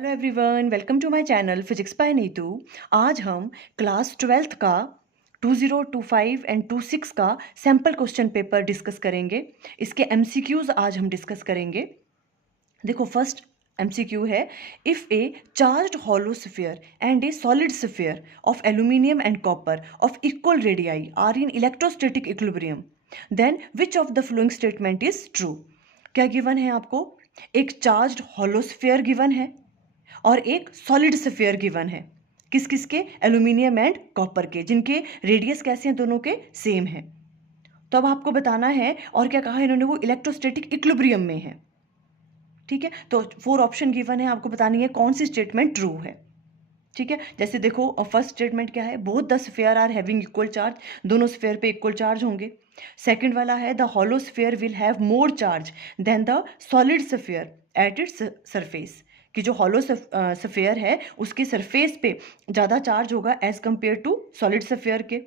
Hello everyone, welcome to my channel physics by Neetu. आज हम class 12th का 2025 and 26 का सैम्पल क्वेश्चन पेपर डिस्कस करेंगे। इसके एमसीक्यूज आज हम डिस्कस करेंगे। देखो, फर्स्ट एमसीक्यू है, if a charged hollow sphere and a solid sphere of aluminium and copper of equal radii are in electrostatic equilibrium, then which of the following statement is true. क्या given है आपको? एक charged hollow sphere given है और एक solid sphere given है। किस किस के? एल्यूमिनियम एंड कॉपर के, जिनके रेडियस कैसे हैं? दोनों के सेम हैं। तो अब आपको बताना है, और क्या कहा इन्होंने? वो इलेक्ट्रोस्टैटिक इक्विलिब्रियम में है। ठीक है, तो 4 ऑप्शन गिवन है, आपको बतानी है कौन सी स्टेटमेंट ट्रू है। ठीक है, जैसे देखो, फर्स्ट स्टेटमेंट क्या है? Both the sphere are having equal charge, दोनों स्फीयर पे इक्वल चार्ज होंगे। सेकंड वाला है, the hollow sphere will have more charge than the solid sphere at its surface, कि जो हॉलो स्फीयर है उसके सरफेस पे ज़्यादा चार्ज होगा as compare to solid sphere के।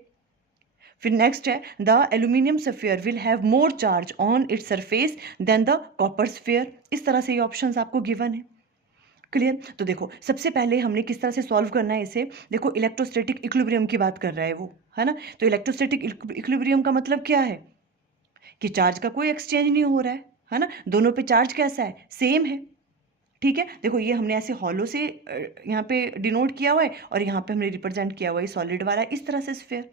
फिर नेक्स्ट है, the aluminium sphere will have more charge on its surface than the copper sphere. इस तरह से ये ऑप्शंस आपको गिवन है। क्लियर? तो देखो, सबसे पहले हमने किस तरह से सॉल्व करना है इसे। देखो, इलेक्ट्रोस्टैटिक इक्विलिब्रियम की बात कर रहा है वो, है ना। तो इलेक्ट्रोस्टैटिक इक्विलिब्रियम का मतलब क्या है? कि चार्ज का कोई एक्सचेंज नहीं हो रहा है ना। दोनों पे चार्ज कैसा है? सेम है। ठीक है, देखो ये हमने ऐसे हॉलो से यहाँ पे डिनोट किया हुआ है और यहाँ पे हमने रिप्रेजेंट किया हुआ है सॉलिड वाला, इस तरह से स्फीयर।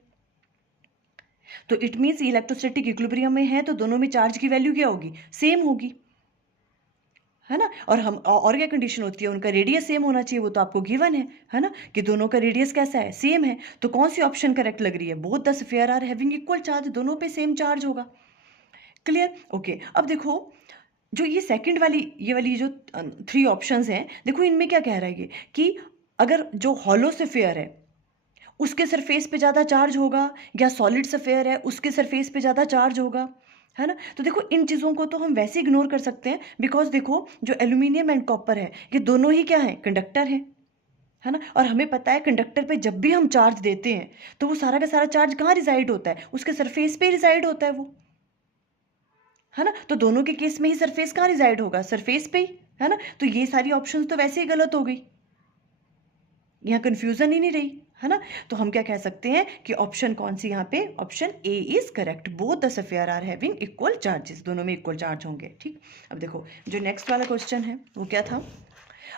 तो इट मीन्स इलेक्ट्रोस्टैटिक इक्विलिब्रियम में है तो दोनों में चार्ज की वैल्यू क्या होगी? सेम होगी, है ना। और क्या कंडीशन होती है? उनका रेडियस सेम होना चाहिए, वो तो आपको गिवन है ना, कि दोनों का रेडियस कैसा है? सेम है। तो कौन सी ऑप्शन करेक्ट लग रही है? Both the sphere are having equal charge, दोनों पे सेम चार्ज होगा। क्लियर? ओके, अब देखो, जो ये सेकंड वाली, ये वाली जो 3 ऑप्शंस हैं, देखो इनमें क्या कह रहा है ये, कि अगर जो हॉलो स्फीयर है उसके सरफेस पे ज़्यादा चार्ज होगा, या सॉलिड स्फीयर है उसके सरफेस पे ज़्यादा चार्ज होगा, है ना। तो देखो, इन चीज़ों को तो हम वैसे इग्नोर कर सकते हैं, बिकॉज देखो, जो एल्यूमिनियम एंड कॉपर है ये दोनों ही क्या है? कंडक्टर हैं, है ना। और हमें पता है कंडक्टर पे जब भी हम चार्ज देते हैं तो वो सारा का सारा चार्ज कहाँ रिजाइड होता है? उसके सरफेस पे रिजाइड होता है वो, है ना। तो दोनों के केस में ही सरफेस कहाँ रिजाइड होगा? सरफेस पे ही, है ना। तो ये सारी ऑप्शन तो वैसे ही गलत हो गई, यहाँ कंफ्यूजन ही नहीं रही, है ना। तो हम क्या कह सकते हैं कि ऑप्शन कौन सी यहाँ पे? Option A is correct, both the sphere are having equal charges, दोनों में इक्वल चार्ज होंगे। ठीक, अब देखो जो नेक्स्ट वाला क्वेश्चन है वो क्या था?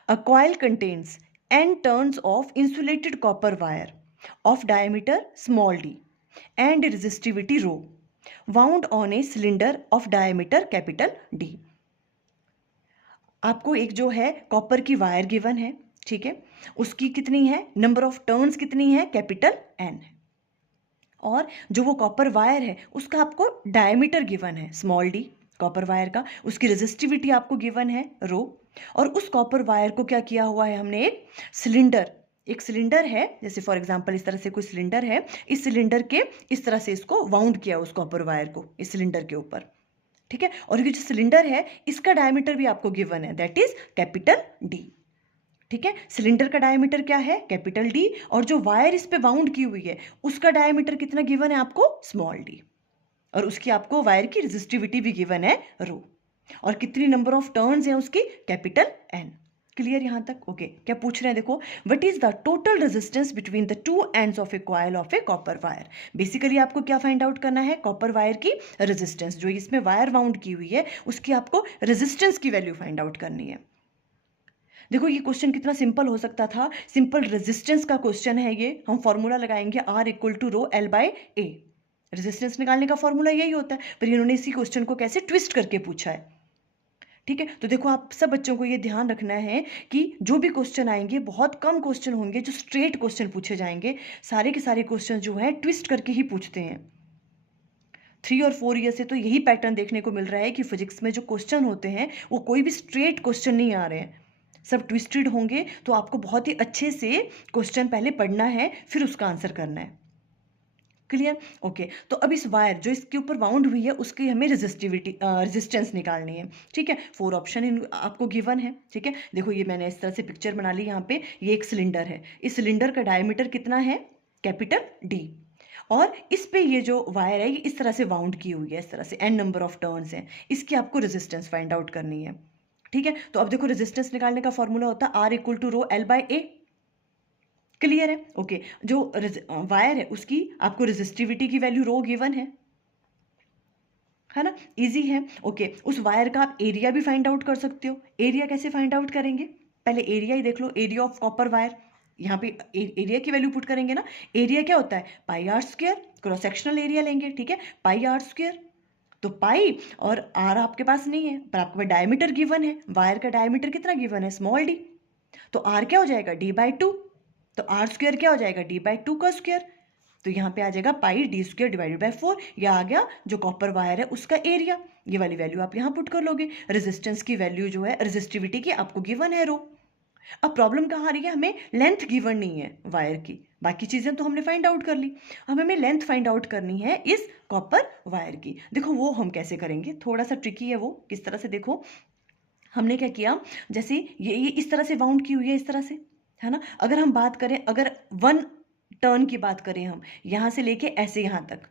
A coil contains n turns of insulated copper wire of diameter small d and resistivity rho wound on a cylinder of diameter capital D। आपको एक जो है कॉपर की वायर गिवन है, ठीक है, उसकी कितनी है? नंबर ऑफ टर्न्स कितनी है? कैपिटल N है। और जो वो कॉपर वायर है उसका आपको डायमीटर गिवन है, स्मॉल d, कॉपर वायर का। उसकी रेजिस्टिविटी आपको गिवन है, रो। और उस कॉपर वायर को क्या किया हुआ है हमने? एक सिलेंडर है, जैसे फॉर एग्जांपल इस तरह से कोई सिलेंडर है, इस सिलेंडर के इस तरह से इसको वाउंड किया उस कॉपर वायर को इस सिलेंडर के ऊपर। ठीक है, और ये जो सिलेंडर है इसका डायमीटर भी आपको गिवन है, दैट इज कैपिटल डी। ठीक है, सिलेंडर का डायमीटर क्या है? Capital D. और जो वायर इस पे बाउंड की हुई है उसका डायमीटर कितना गिवन है आपको? Small D. और उसकी आपको वायर की रेजिस्टिविटी भी गिवन है, रो। और कितनी नंबर ऑफ टर्न्स हैं उसकी? Capital N. क्लियर यहां तक? ओके, क्या पूछ रहे हैं? देखो, what is the total resistance between the two ends of A coil of A copper wire. Basically आपको क्या फाइंड आउट करना है? कॉपर वायर की रेजिस्टेंस, जो इसमें वायर बाउंड की हुई है उसकी आपको रेजिस्टेंस की वैल्यू फाइंड आउट करनी है। देखो, ये क्वेश्चन कितना सिंपल हो सकता था, सिंपल रेजिस्टेंस का क्वेश्चन है ये। हम फॉर्मूला लगाएंगे R equal to rho L by A। Resistance निकालने का फॉर्मूला यही होता है, पर इन्होंने इसी क्वेश्चन को कैसे ट्विस्ट करके पूछा है। ठीक है, तो देखो, आप सब बच्चों को ये ध्यान रखना है कि जो भी क्वेश्चन आएंगे बहुत कम क्वेश्चन होंगे जो स्ट्रेट क्वेश्चन पूछे जाएंगे। सारे के सारे क्वेश्चन जो है ट्विस्ट करके ही पूछते हैं। 3 और 4 ईयर से तो यही पैटर्न देखने को मिल रहा है कि फिजिक्स में जो क्वेश्चन होते हैं वो कोई भी स्ट्रेट क्वेश्चन नहीं आ रहे हैं, सब ट्विस्टेड होंगे। तो आपको बहुत ही अच्छे से क्वेश्चन पहले पढ़ना है, फिर उसका आंसर करना है। क्लियर? ओके, तो अब इस वायर जो इसके ऊपर बाउंड हुई है उसकी हमें रेजिस्टेंस निकालनी है। ठीक है, 4 ऑप्शन आपको गिवन है। ठीक है, देखो ये मैंने इस तरह से पिक्चर बना ली। यहाँ पे ये एक सिलेंडर है, इस सिलेंडर का डायमीटर कितना है? Capital D. और इस पे ये जो वायर है ये इस तरह से बाउंड की हुई है, इस तरह से n नंबर ऑफ टर्न्स हैं, इसकी आपको रेजिस्टेंस फाइंड आउट करनी है। ठीक है। तो अब देखो रेजिस्टेंस निकालने का फॉर्मूला होता है R equal to rho L by A. Clear है? ओके। जो वायर है उसकी आपको रेजिस्टिविटी की वैल्यू रो गिवन है ना, इजी है। ओके, उस वायर का आप एरिया भी फाइंड आउट कर सकते हो। एरिया कैसे फाइंड आउट करेंगे? पहले एरिया ही देख लो, एरिया ऑफ कॉपर वायर। यहाँ पे एरिया की वैल्यू पुट करेंगे ना। एरिया क्या होता है? Pi R square, cross sectional area लेंगे, ठीक है, पाई आर स्क्वायर। तो पाई और आर आपके पास नहीं है, पर आपके पास डायमीटर गिवन है। वायर का डायमीटर कितना गिवन है? Small D. तो आर क्या हो जाएगा? D by two. तो आर स्क्वायर क्या हो जाएगा? डी बाई टू का स्क्वायर। तो यहाँ पे आ जाएगा पाई डी स्क्वायर डिवाइडेड बाई 4। यह आ गया जो कॉपर वायर है उसका एरिया। ये वाली वैल्यू आप यहाँ पुट कर लोगे। रेजिस्टेंस की वैल्यू जो है, रेजिस्टिविटी की आपको गिवन है रो। अब प्रॉब्लम कहाँ आ रही है? हमें लेंथ गिवन नहीं है वायर की। बाकी चीजें तो हमने फाइंड आउट कर ली, अब हमें लेंथ फाइंड आउट करनी है इस कॉपर वायर की। देखो वो हम कैसे करेंगे, थोड़ा सा ट्रिकी है वो। किस तरह से? देखो हमने क्या किया, जैसे ये इस तरह से बाउंड की हुई है, इस तरह से, है ना। अगर हम बात करें, अगर 1 टर्न की बात करें हम, यहां से लेके ऐसे यहां तक,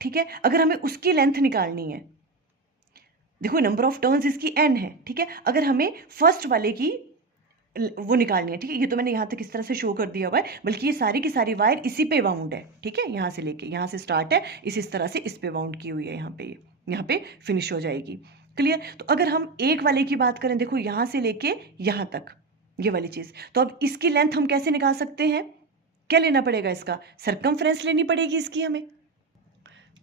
ठीक है, अगर हमें उसकी लेंथ निकालनी है, देखो नंबर ऑफ टर्न्स इसकी n है, ठीक है, अगर हमें फर्स्ट वाले की वो निकालनी है, ठीक है। ये तो मैंने यहाँ तक इस तरह से शो कर दिया हुआ है, बल्कि ये सारी की सारी वायर इसी पे बाउंड है, ठीक है। यहाँ से लेके यहाँ से स्टार्ट है, इस तरह से इस पे बाउंड की हुई है, यहाँ पे यहाँ पे फिनिश हो जाएगी। क्लियर? तो अगर हम एक वाले की बात करें, देखो यहाँ से लेके यहाँ तक ये वाली चीज, तो अब इसकी लेंथ हम कैसे निकाल सकते हैं? क्या लेना पड़ेगा? इसका सरकमफ्रेंस लेनी पड़ेगी इसकी हमें।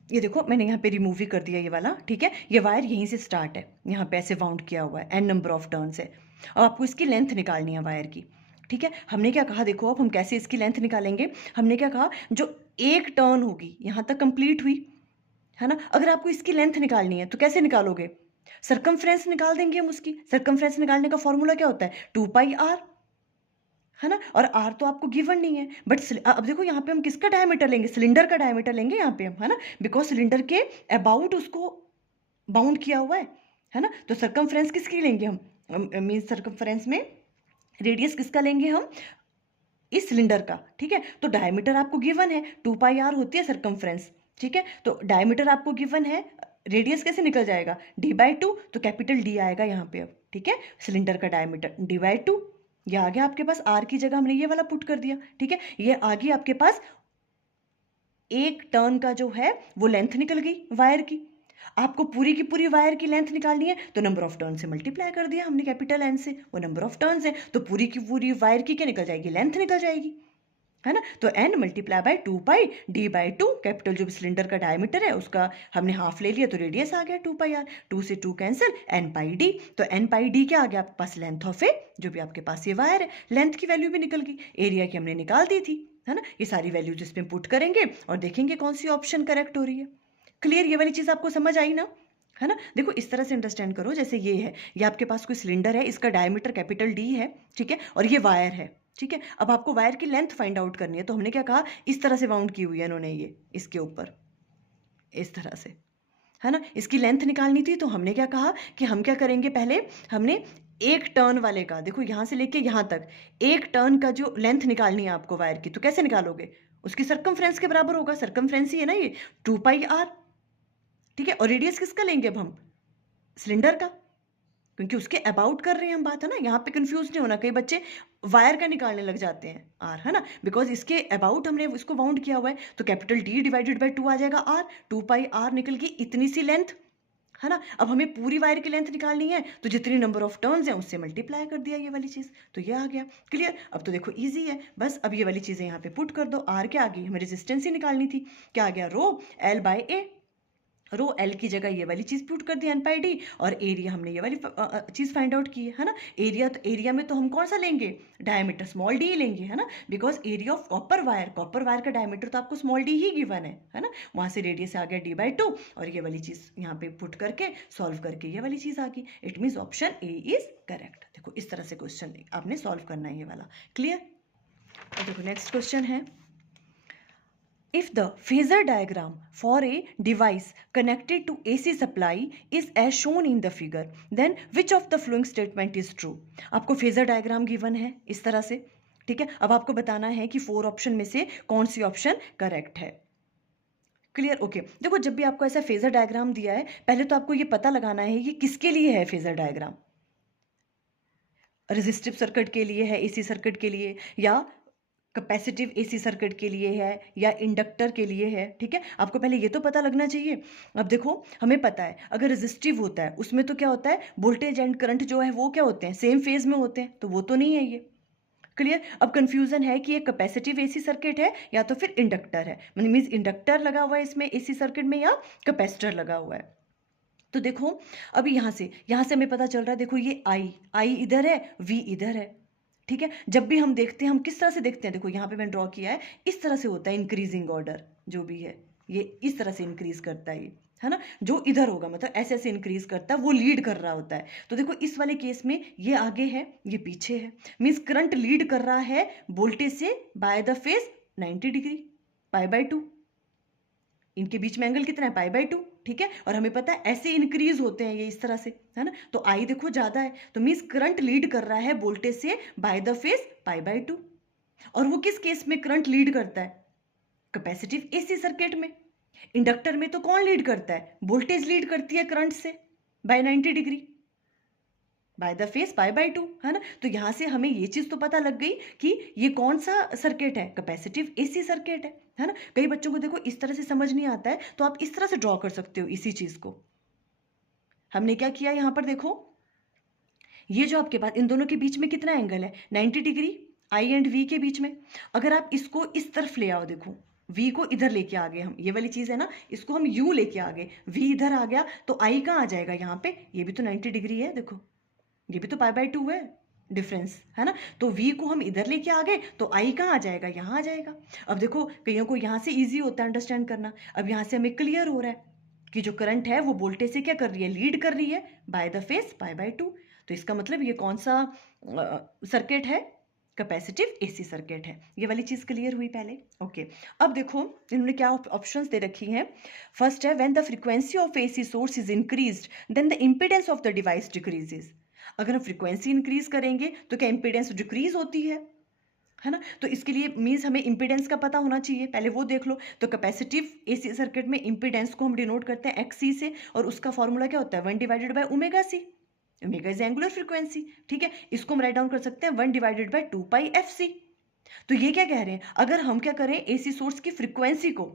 ये देखो मैंने यहाँ पे रिमूव ही कर दिया ये वाला, ठीक है। ये वायर यहीं से स्टार्ट है, यहाँ पे ऐसे बाउंड किया हुआ है, n नंबर ऑफ टर्न है। अब आपको इसकी लेंथ निकालनी है वायर की, ठीक है। हमने क्या कहा, देखो अब हम कैसे इसकी लेंथ निकालेंगे। हमने क्या कहा, जो एक टर्न होगी यहाँ तक कंप्लीट हुई, है ना, अगर आपको इसकी लेंथ निकालनी है तो कैसे निकालोगे? सरकमफ्रेंस निकाल देंगे हम उसकी। सरकमफ्रेंस निकालने का फॉर्मूला क्या होता है? 2πr, है ना। और आर तो आपको गिवन नहीं है, बट अब देखो यहाँ पे हम किसका डायमीटर लेंगे? सिलेंडर का डायमीटर लेंगे यहाँ पे हम, है ना, बिकॉज सिलेंडर के अबाउट उसको बाउंड किया हुआ है ना। तो सरकमफ्रेंस किसकी लेंगे हम? मीन सरकमफ्रेंस में रेडियस किसका लेंगे हम? इस सिलेंडर का, ठीक है। तो डायमीटर आपको गिवन है, 2πr होती है सरकमफ्रेंस, ठीक है। तो डायमीटर आपको गिवन है, रेडियस कैसे निकल जाएगा? d/2, तो कैपिटल डी आएगा यहाँ पे अब, ठीक है। सिलेंडर का डायमीटर d/2, ये आ गया आपके पास। आर की जगह हमने ये वाला पुट कर दिया, ठीक है। ये आ गई आपके पास एक टर्न का जो है वो लेंथ निकल गई वायर की। आपको पूरी की पूरी वायर की लेंथ निकालनी है, तो नंबर ऑफ टर्न से मल्टीप्लाई कर दिया हमने, कैपिटल एन से, वो नंबर ऑफ टर्न्स है, तो पूरी की पूरी वायर की क्या निकल जाएगी? लेंथ निकल जाएगी, है ना। तो n multiply by 2πd/2, capital जो सिलेंडर का डायमीटर है उसका हमने हाफ ले लिया, तो रेडियस आ गया 2πr, 2 से 2 कैंसिल, n πd। तो n πd क्या आ गया आपके पास? लेंथ ऑफ ए, जो भी आपके पास ये वायर है, लेंथ की वैल्यू भी निकल गई, एरिया की हमने निकाल दी थी, है ना। ये सारी वैल्यूज इसमें पुट करेंगे और देखेंगे कौन सी ऑप्शन करेक्ट हो रही है। क्लियर? ये वाली चीज आपको समझ आई ना, है ना। देखो इस तरह से अंडरस्टैंड करो, जैसे ये है, ये आपके पास कोई सिलेंडर है, इसका डायमीटर कैपिटल डी है, ठीक है, और ये वायर है, ठीक है। अब आपको वायर की लेंथ फाइंड आउट करनी है, तो हमने क्या कहा, इस तरह से बाउंड की हुई है इन्होंने, ये इसके ऊपर इस तरह से, है ना। इसकी लेंथ निकालनी थी, तो हमने क्या कहा कि हम क्या करेंगे, पहले हमने एक टर्न वाले का, देखो यहां से लेके यहां तक एक टर्न का जो लेंथ निकालनी है आपको वायर की, तो कैसे निकालोगे? उसकी सरकमफ्रेंस के बराबर होगा, सरकमफ्रेंस ही है ना ये, 2πr, ठीक है। और रेडियस किसका लेंगे अब हम? सिलेंडर का, क्योंकि उसके अबाउट कर रहे हैं हम बात, है ना। यहाँ पे कंफ्यूज नहीं होना, कई बच्चे वायर का निकालने लग जाते हैं आर, है ना, बिकॉज इसके अबाउट हमने इसको बाउंड किया हुआ है, तो कैपिटल डी डिवाइडेड बाय 2 आ जाएगा आर, 2πr निकल गई इतनी सी लेंथ, है ना। अब हमें पूरी वायर की लेंथ निकालनी है, तो जितनी नंबर ऑफ टर्न्स हैं उससे मल्टीप्लाई कर दिया ये वाली चीज, तो ये आ गया। क्लियर? अब तो देखो इजी है, बस अब ये वाली चीजें यहाँ पे पुट कर दो। आर क्या आ गई? हमें रेजिस्टेंस ही निकालनी थी, क्या आ गया? रो L/A, रो एल की जगह ये वाली चीज पुट कर दी n/d, और एरिया हमने ये वाली चीज फाइंड आउट की है ना। एरिया, तो एरिया में तो हम कौन सा लेंगे? डायमीटर स्मॉल डी लेंगे, है ना, because area of copper wire का डायमीटर तो आपको स्मॉल डी ही गिवन है ना। वहां से रेडियस आ गया d/2, और ये वाली चीज यहाँ पे पुट करके सॉल्व करके ये वाली चीज आ गई। It means option A is correct. देखो इस तरह से क्वेश्चन आपने सॉल्व करना है ये वाला। क्लियर? देखो नेक्स्ट क्वेश्चन है, if the phasor diagram for a device connected to AC supply is as shown in the figure, then which of the following statement is true? आपको फेजर डायग्राम गिवन है इस तरह से, ठीक है। अब आपको बताना है कि 4 ऑप्शन में से कौन सी ऑप्शन करेक्ट है। क्लियर? ओके। देखो जब भी आपको ऐसा फेजर डायग्राम दिया है, पहले तो आपको ये पता लगाना है ये किसके लिए है फेजर डायग्राम, रेजिस्टिव सर्किट के लिए है, एसी सर्किट के लिए, या कैपेसिटिव एसी सर्किट के लिए है, या इंडक्टर के लिए है। ठीक है, आपको पहले ये तो पता लगना चाहिए। अब देखो, हमें पता है अगर रेजिस्टिव होता है उसमें तो क्या होता है, वोल्टेज एंड करंट जो है वो क्या होते हैं, सेम फेज में होते हैं, तो वो तो नहीं है ये। क्लियर। अब कंफ्यूजन है कि ये कैपेसिटिव एसी सर्किट है या तो फिर इंडक्टर है, मीन्स इंडक्टर लगा हुआ है इसमें एसी सर्किट में, या कैपेसिटर लगा हुआ है। तो देखो, अभी यहाँ से हमें पता चल रहा है, देखो ये आई इधर है, वी इधर है। ठीक है, जब भी हम देखते हैं, हम किस तरह से देखते हैं, देखो यहाँ पे मैंने ड्रॉ किया है, इस तरह से होता है इंक्रीजिंग ऑर्डर, जो भी है ये इस तरह से इंक्रीज करता है, ये है ना, जो इधर होगा मतलब ऐसे ऐसे इंक्रीज करता है, वो लीड कर रहा होता है। तो देखो इस वाले केस में ये आगे है, ये पीछे है, मीन्स करंट लीड कर रहा है वोल्टेज से बाय द फेज 90 डिग्री, π/2। इनके बीच में एंगल कितना है, π/2। ठीक है, और हमें पता है ऐसे इंक्रीज होते हैं ये इस तरह से, है ना। तो आई देखो ज्यादा है, तो मीन्स करंट लीड कर रहा है वोल्टेज से बाय द फेज π/2। और वो किस केस में करंट लीड करता है, कैपेसिटिव एसी सर्किट में। इंडक्टर में तो कौन लीड करता है, वोल्टेज लीड करती है करंट से by 90 degree, by the phase π/2, है ना। तो यहां से हमें ये चीज तो पता लग गई कि ये कौन सा सर्किट है, कैपेसिटिव एसी सर्किट है ना। कई बच्चों को देखो इस तरह से समझ नहीं आता है, तो आप इस तरह से ड्रॉ कर सकते हो इसी चीज को। हमने क्या किया यहां पर, देखो ये जो आपके पास इन दोनों के बीच में कितना एंगल है, 90 डिग्री, आई एंड वी के बीच में। अगर आप इसको इस तरफ ले आओ, देखो v को इधर लेके आ गए हम, ये वाली चीज है ना, इसको हम u लेके आ गए, v इधर आ गया, तो i कहाँ आ जाएगा यहाँ पे, ये भी तो 90 डिग्री है, देखो ये भी तो π/2 है डिफरेंस, है ना। तो v को हम इधर लेके आ गए, तो i कहाँ आ जाएगा, यहाँ आ जाएगा। अब देखो कईयों को यहाँ से इजी होता है अंडरस्टैंड करना, अब यहाँ से हमें क्लियर हो रहा है कि जो करंट है वो वोल्टेज से क्या कर रही है, लीड कर रही है बाय द फेस π/2। तो इसका मतलब ये कौन सा सर्किट है, कैपेसिटिव एसी सर्किट है। ये वाली चीज क्लियर हुई पहले, ओके। अब देखो इन्होंने क्या ऑप्शंस दे रखी हैं। फर्स्ट है, when the frequency of AC source is increased then the impedance of the device decreases. अगर हम फ्रीक्वेंसी इंक्रीज करेंगे तो क्या इंपीडेंस डिक्रीज होती है ना। तो इसके लिए मीन्स हमें इंपीडेंस का पता होना चाहिए, पहले वो देख लो। तो कैपेसिटिव एसी सर्किट में इंपीडेंस को हम डिनोट करते हैं XC से, और उसका फॉर्मूला क्या होता है, 1/ω/c। Omega is angular frequency. ठीक है, इसको हम राइट डाउन कर सकते हैं 1/2πfc। तो ये क्या कह रहे हैं, अगर हम क्या करें, एसी सोर्स की फ्रीक्वेंसी को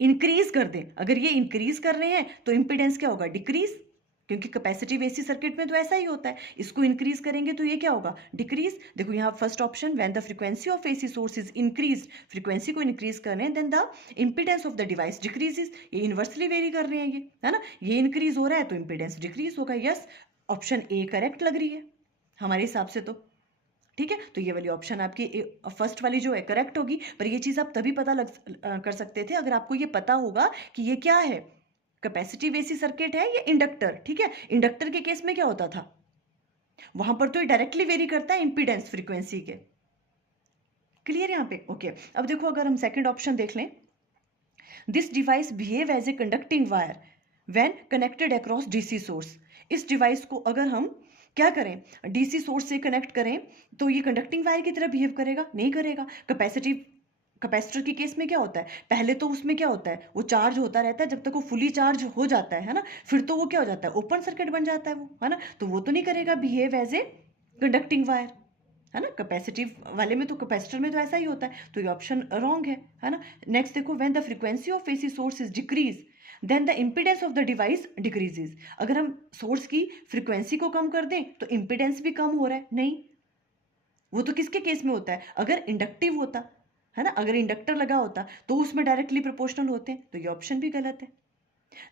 इंक्रीज कर दें, अगर ये इंक्रीज कर रहे हैं तो इंपीडेंस क्या होगा, डिक्रीज, क्योंकि कैपेसिटिव एसी सर्किट में तो ऐसा ही होता है। इसको इंक्रीज करेंगे तो ये क्या होगा, डिक्रीज। देखो यहाँ first option, when the frequency of AC source is increase, frequency को इंक्रीज कर रहे हैं, then the impedance of the device decreases. ये इनवर्सली वेरी कर रहे हैं ये, है ना, ये इंक्रीज हो रहा है तो इंपीडेंस डिक्रीज होगा। यस, ऑप्शन ए करेक्ट लग रही है हमारे हिसाब से तो। ठीक है, तो ये वाली ऑप्शन आपकी फर्स्ट वाली जो है करेक्ट होगी। पर ये चीज आप तभी पता कर सकते थे अगर आपको ये पता होगा कि ये क्या है, कैपेसिटिव एसी सर्किट है या इंडक्टर। ठीक है, इंडक्टर के केस में क्या होता था, वहां पर तो ये डायरेक्टली वेरी करता है इंपीडेंस फ्रीक्वेंसी के। क्लियर यहां पे, ओके। अब देखो अगर हम सेकंड ऑप्शन देख लें, this device behave as a conducting wire when connected across DC source. इस डिवाइस को अगर हम क्या करें, डीसी सोर्स से कनेक्ट करें, तो ये कंडक्टिंग वायर की तरह बिहेव करेगा, नहीं करेगा। कैपेसिटर के केस में क्या होता है, पहले तो उसमें क्या होता है, वो चार्ज होता रहता है जब तक वो फुली चार्ज हो जाता है ना, फिर तो वो क्या हो जाता है, ओपन सर्किट बन जाता है वो, है ना। तो वो तो नहीं करेगा behave as a conducting wire, है ना। कैपेसिटिव वाले में तो, कैपेसिटर में तो ऐसा ही होता है, तो ये ऑप्शन रॉन्ग है ना। नेक्स्ट देखो, when the frequency of AC source is decrease then the impedance of the device decreases. अगर हम सोर्स की फ्रीक्वेंसी को कम कर दें तो इम्पीडेंस भी कम हो रहा है, नहीं। वो तो किसके केस में होता है, अगर इंडक्टिव होता है ना, अगर इंडक्टर लगा होता तो उसमें डायरेक्टली प्रोपोर्शनल होते हैं, तो ये ऑप्शन भी गलत है।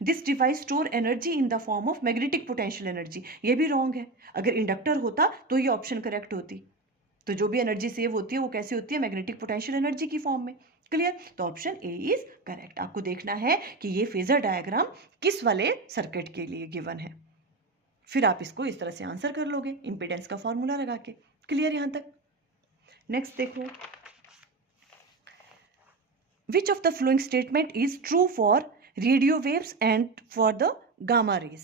This device store energy in the form of magnetic potential energy, ये भी रॉन्ग है। अगर इंडक्टर होता तो ये ऑप्शन करेक्ट होती। तो जो भी एनर्जी सेव होती है वो कैसे होती है, मैग्नेटिक पोटेंशियल एनर्जी की फॉर्म में। क्लियर, तो ऑप्शन ए इज करेक्ट। आपको देखना है कि ये फेजर डायग्राम किस वाले सर्किट के लिए गिवन है, फिर आप इसको इस तरह से आंसर कर लोगे इंपीडेंस का फॉर्मूला लगा के। क्लियर यहां तक। नेक्स्ट देखो, विच of the following statement is true for radio waves and for the gamma raise.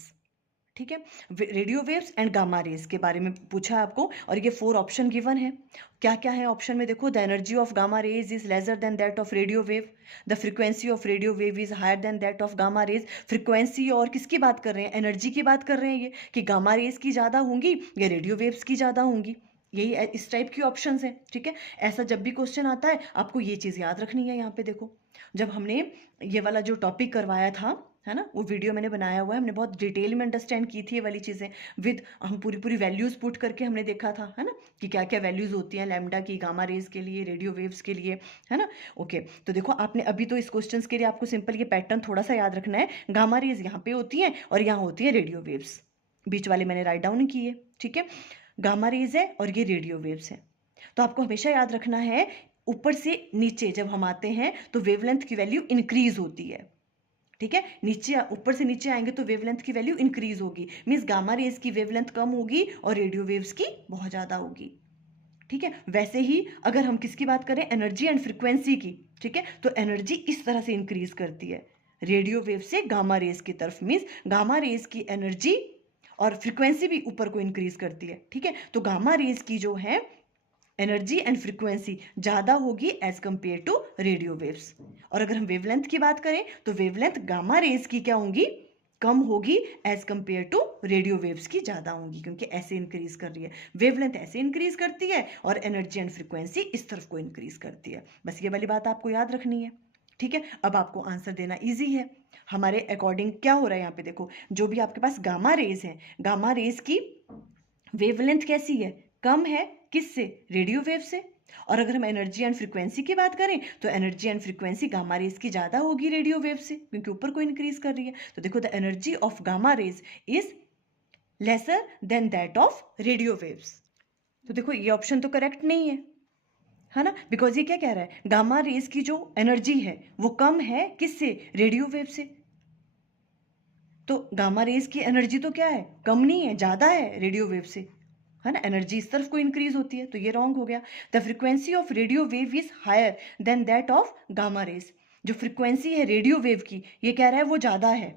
ठीक है। Radio waves and gamma rays के बारे में पूछा है आपको, और ये 4 ऑप्शन गिवन है। क्या क्या है ऑप्शन में देखो, the energy of gamma rays is lesser than that of radio wave, the frequency of radio wave is higher than that of gamma rays. Frequency और किसकी बात कर रहे हैं, एनर्जी की बात कर रहे हैं ये, कि गामा रेज की ज़्यादा होंगी या रेडियो वेव्स की ज़्यादा होंगी। यही इस टाइप की ऑप्शंस हैं, ठीक है। ऐसा जब भी क्वेश्चन आता है आपको ये चीज़ याद रखनी है। यहाँ पे देखो, जब हमने ये वाला जो टॉपिक करवाया था, है ना, वो वीडियो मैंने बनाया हुआ है, हमने बहुत डिटेल में अंडरस्टैंड की थी ये वाली चीज़ें, विद हम पूरी पूरी वैल्यूज़ पुट करके हमने देखा था, है ना, कि क्या क्या वैल्यूज़ होती हैं लैम्डा की, गामा रेज के लिए, रेडियो वेव्स के लिए, है ना। ओके, तो देखो आपने अभी तो इस क्वेश्चन के लिए आपको सिंपल ये पैटर्न थोड़ा सा याद रखना है। गामा रेज यहाँ पे होती हैं और यहाँ होती है रेडियो वेव्स, बीच वाले मैंने राइट डाउन किए, ठीक है। गामा रेज है और ये रेडियो वेव्स है। तो आपको हमेशा याद रखना है, ऊपर से नीचे जब हम आते हैं तो वेवलेंथ की वैल्यू इंक्रीज होती है, ठीक है। नीचे ऊपर से नीचे आएंगे तो वेवलेंथ की वैल्यू इंक्रीज होगी, मींस गामा रेज की वेवलेंथ कम होगी और रेडियो वेव्स की बहुत ज़्यादा होगी, ठीक है। वैसे ही अगर हम किसकी बात करें, एनर्जी एंड फ्रिक्वेंसी की, ठीक है, तो एनर्जी इस तरह से इंक्रीज करती है रेडियो वेव से गामा रेज की तरफ, मींस गामा रेज की एनर्जी और फ्रिक्वेंसी भी ऊपर को इंक्रीज करती है, ठीक है। तो गामा रेज की जो है एनर्जी एंड फ्रीक्वेंसी ज़्यादा होगी as compare to radio waves. और अगर हम वेवलेंथ की बात करें तो वेवलेंथ गामा रेज की क्या होंगी, कम होगी as compare to radio waves की ज़्यादा होंगी, क्योंकि ऐसे इंक्रीज कर रही है वेवलेंथ, ऐसे इंक्रीज करती है और एनर्जी एंड फ्रीक्वेंसी इस तरफ को इंक्रीज करती है। बस ये वाली बात आपको याद रखनी है, ठीक है। अब आपको आंसर देना ईजी है हमारे अकॉर्डिंग। क्या हो रहा है यहाँ पे देखो, जो भी आपके पास गामा रेज है, गामा रेज की वेवलेंथ कैसी है, कम है, किससे, रेडियो वेव से। और अगर हम एनर्जी एंड फ्रीक्वेंसी की बात करें तो energy and frequency gamma rays की ज़्यादा होगी रेडियो वेव से, क्योंकि ऊपर को इंक्रीज कर रही है। तो देखो, the energy of gamma rays is lesser than that of radio waves. तो देखो ये ऑप्शन तो करेक्ट नहीं है ना, बिकॉज ये क्या कह रहा है, गामा रेज की जो एनर्जी है वो कम है किससे, रेडियो वेव से। तो गामा रेज की एनर्जी तो क्या है, कम नहीं है, ज़्यादा है रेडियो वेव से, है ना। एनर्जी इस तरफ को इंक्रीज होती है, तो ये रॉन्ग हो गया। The frequency of radio wave is higher than that of gamma rays. जो फ्रीक्वेंसी है रेडियो वेव की, ये कह रहा है वो ज़्यादा है,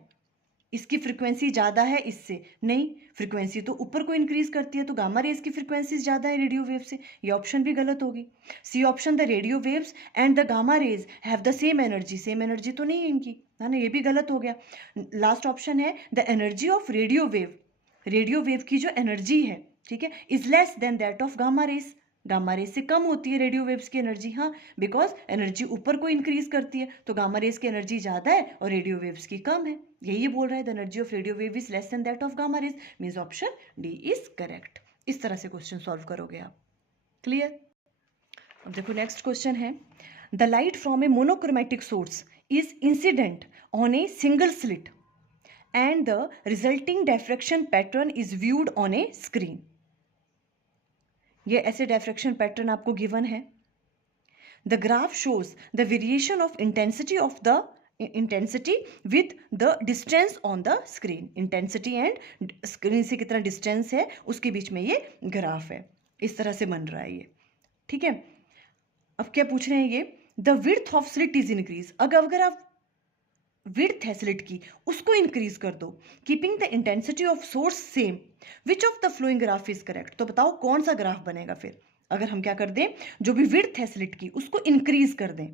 इसकी फ्रीक्वेंसी ज़्यादा है इससे, नहीं, फ्रीक्वेंसी तो ऊपर को इंक्रीज करती है, तो गामा रेज की फ्रीक्वेंसी ज़्यादा है रेडियो वेव से। ये ऑप्शन भी गलत होगी। C option, the radio waves and the gamma rays have the same energy, same energy तो नहीं है इनकी, है ना, ये भी गलत हो गया। लास्ट ऑप्शन है, the energy of radio wave, radio wave की जो एनर्जी है, ठीक है, is less than that of gamma raise, gamma rays से कम होती है रेडियो वेव्स की एनर्जी, हाँ, बिकॉज एनर्जी ऊपर को इंक्रीज करती है, तो गामा रेज की एनर्जी ज़्यादा है और रेडियो वेव्स की कम है। यही बोल रहा है, the energy of radio wave is less than that of gamma raise, means option D is correct. इस तरह से क्वेश्चन सॉल्व करोगे आप, क्लियर। अब देखो नेक्स्ट क्वेश्चन है, the light from A monochromatic source is incident on a single slit and the resulting diffraction pattern is viewed on a screen। ये ऐसे diffraction pattern आपको given है। The graph shows the variation of intensity with the distance on the screen। intensity and screen से कितना distance है उसके बीच में ये ग्राफ है, इस तरह से बन रहा है ये, ठीक है। अब क्या पूछ रहे हैं ये, the width of slit is increased। अगर आप विड्थ है स्लिट की उसको इंक्रीज कर दो, keeping the intensity of source same, which of the flowing graph is correct. तो बताओ कौन सा ग्राफ बनेगा फिर, अगर हम क्या कर दें, जो भी विड्थ है स्लिट की उसको इंक्रीज कर दें।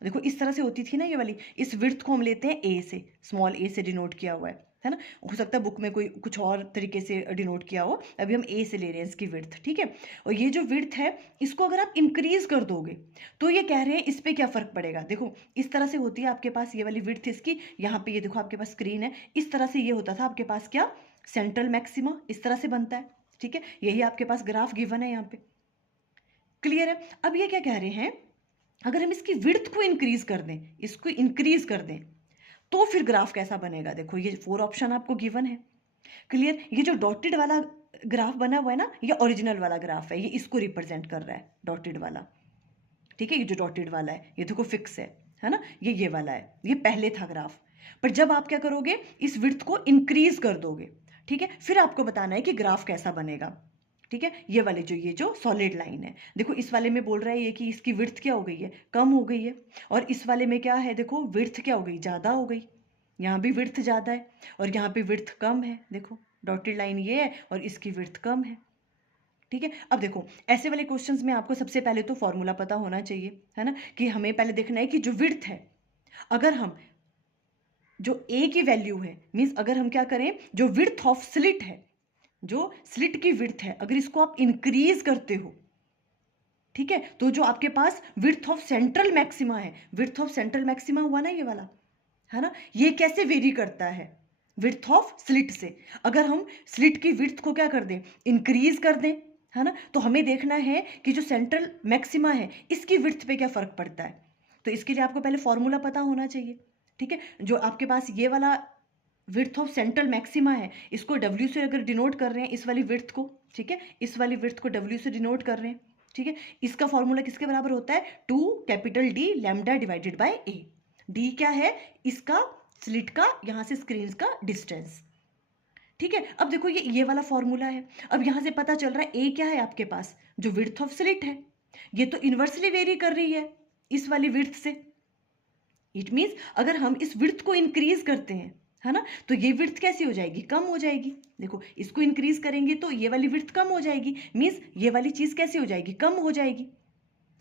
देखो इस तरह से होती थी ना ये वाली, इस विड्थ को हम लेते हैं ए से, स्मॉल ए से डिनोट किया हुआ है ना, हो सकता है बुक में कोई कुछ और तरीके से डिनोट किया हो, अभी हम ए से ले रहे हैं इसकी विड्थ, ठीक है। और ये जो विड्थ है इसको अगर आप इंक्रीज कर दोगे तो ये कह रहे हैं इस पर क्या फ़र्क पड़ेगा। देखो इस तरह से होती है आपके पास ये वाली विड्थ इसकी, यहाँ पे ये देखो आपके पास स्क्रीन है, इस तरह से ये होता था आपके पास क्या, सेंट्रल मैक्सिमा इस तरह से बनता है, ठीक है। यही आपके पास ग्राफ गिवन है यहाँ पे, क्लियर है। अब ये क्या कह रहे हैं, अगर हम इसकी विड्थ को इंक्रीज कर दें, इसको इंक्रीज कर दें तो फिर ग्राफ कैसा बनेगा। देखो ये 4 ऑप्शन आपको गिवन है, क्लियर। ये जो डॉटेड वाला ग्राफ बना हुआ है ना, ये ओरिजिनल वाला ग्राफ है, ये इसको रिप्रेजेंट कर रहा है डॉटेड वाला, ठीक है। ये जो डॉटेड वाला है ये देखो फिक्स है ना, ये वाला है, ये पहले था ग्राफ। पर जब आप क्या करोगे, इस विड्थ को इंक्रीज कर दोगे, ठीक है, फिर आपको बताना है कि ग्राफ कैसा बनेगा, ठीक है। ये जो सॉलिड लाइन है, देखो इस वाले में बोल रहा है ये कि इसकी विड्थ क्या हो गई है, कम हो गई है, और इस वाले में क्या है, देखो विड्थ क्या हो गई, ज़्यादा हो गई। यहाँ भी विड्थ ज़्यादा है और यहाँ पे विड्थ कम है, देखो डॉटेड लाइन ये है और इसकी विड्थ कम है। ठीक है, अब देखो ऐसे वाले क्वेश्चंस में आपको सबसे पहले तो फॉर्मूला पता होना चाहिए, है ना, कि हमें पहले देखना है कि जो विड्थ है, अगर हम जो ए की वैल्यू है, मीन्स अगर हम क्या करें, जो विड्थ ऑफ स्लिट है, जो स्लिट की विड्थ है, अगर इसको आप इंक्रीज करते हो, ठीक है, तो जो आपके पास विड्थ ऑफ सेंट्रल मैक्सिमा है, विड्थ ऑफ सेंट्रल मैक्सिमा हुआ ना ये वाला, है ना, ये कैसे वेरी करता है विड्थ ऑफ स्लिट से। अगर हम स्लिट की विड्थ को क्या कर दें, इंक्रीज कर दें, है ना, तो हमें देखना है कि जो सेंट्रल मैक्सिमा है इसकी विड्थ पे क्या फर्क पड़ता है। तो इसके लिए आपको पहले फॉर्मूला पता होना चाहिए। ठीक है, जो आपके पास ये वाला विड्थ ऑफ सेंट्रल मैक्सिमा है, इसको W से अगर डिनोट कर रहे हैं इस वाली विड्थ को, ठीक है, इस वाली विड्थ को W से डिनोट कर रहे हैं, ठीक है, इसका फॉर्मूला किसके बराबर होता है, 2D lambda divided by A। D क्या है, इसका स्लिट का यहां से स्क्रीन का डिस्टेंस। ठीक है, अब देखो ये वाला फॉर्मूला है। अब यहां से पता चल रहा है A क्या है आपके पास, जो विड्थ ऑफ स्लिट है, ये तो इनवर्सली वेरी कर रही है इस वाली विड्थ से। इट मीन्स अगर हम इस विड्थ को इंक्रीज करते हैं, है ना, तो ये विड्थ कैसी हो जाएगी, कम हो जाएगी। देखो इसको इंक्रीज करेंगे तो ये वाली विड्थ कम हो जाएगी, मीन्स ये वाली चीज कैसी हो जाएगी, कम हो जाएगी,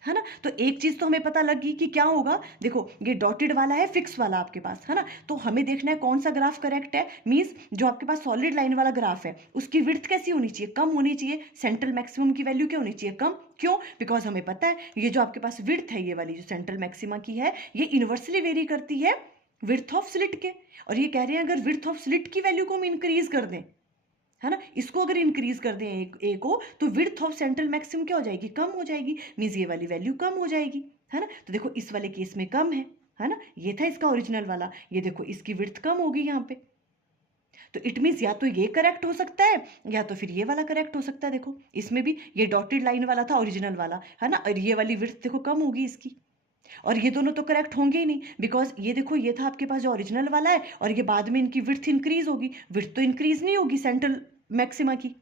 है ना। तो एक चीज तो हमें पता लग गई कि क्या होगा। देखो ये डॉटेड वाला है फिक्स वाला आपके पास, है ना, तो हमें देखना है कौन सा ग्राफ करेक्ट है। मींस जो आपके पास सॉलिड लाइन वाला ग्राफ है उसकी विड्थ कैसी होनी चाहिए, कम होनी चाहिए, सेंट्रल मैक्सिमम की वैल्यू क्या होनी चाहिए, कम। क्यों, बिकॉज हमें पता है ये जो आपके पास विड्थ है, ये वाली जो सेंट्रल मैक्सिमा की है, ये इनवर्सली वेरी करती है विड्थ ऑफ स्लिट के। और ये कह रहे हैं अगर विड्थ ऑफ स्लिट की वैल्यू को हम इंक्रीज कर दें, है ना, इसको अगर इंक्रीज कर दें ए को, तो विड्थ ऑफ सेंट्रल मैक्सिमम क्या हो जाएगी, कम हो जाएगी, मींस ये वाली वैल्यू कम हो जाएगी, है ना। तो देखो इस वाले केस में कम है ना, ये था इसका ओरिजिनल वाला, ये देखो इसकी विड्थ कम होगी यहाँ पे। तो इट मीन्स या तो ये करेक्ट हो सकता है या तो फिर ये वाला करेक्ट हो सकता है। देखो इसमें भी ये डॉटेड लाइन वाला था ओरिजिनल वाला, है ना, और ये वाली विड्थ देखो कम होगी इसकी, और ये दोनों तो करेक्ट होंगे ही नहीं, बिकॉज ये देखो ये था आपके पास जो ओरिजिनल वाला है, और ये बाद में इनकी विड्थ इंक्रीज होगी, विड्थ तो इंक्रीज नहीं होगी सेंट्रल मैक्सिमा की,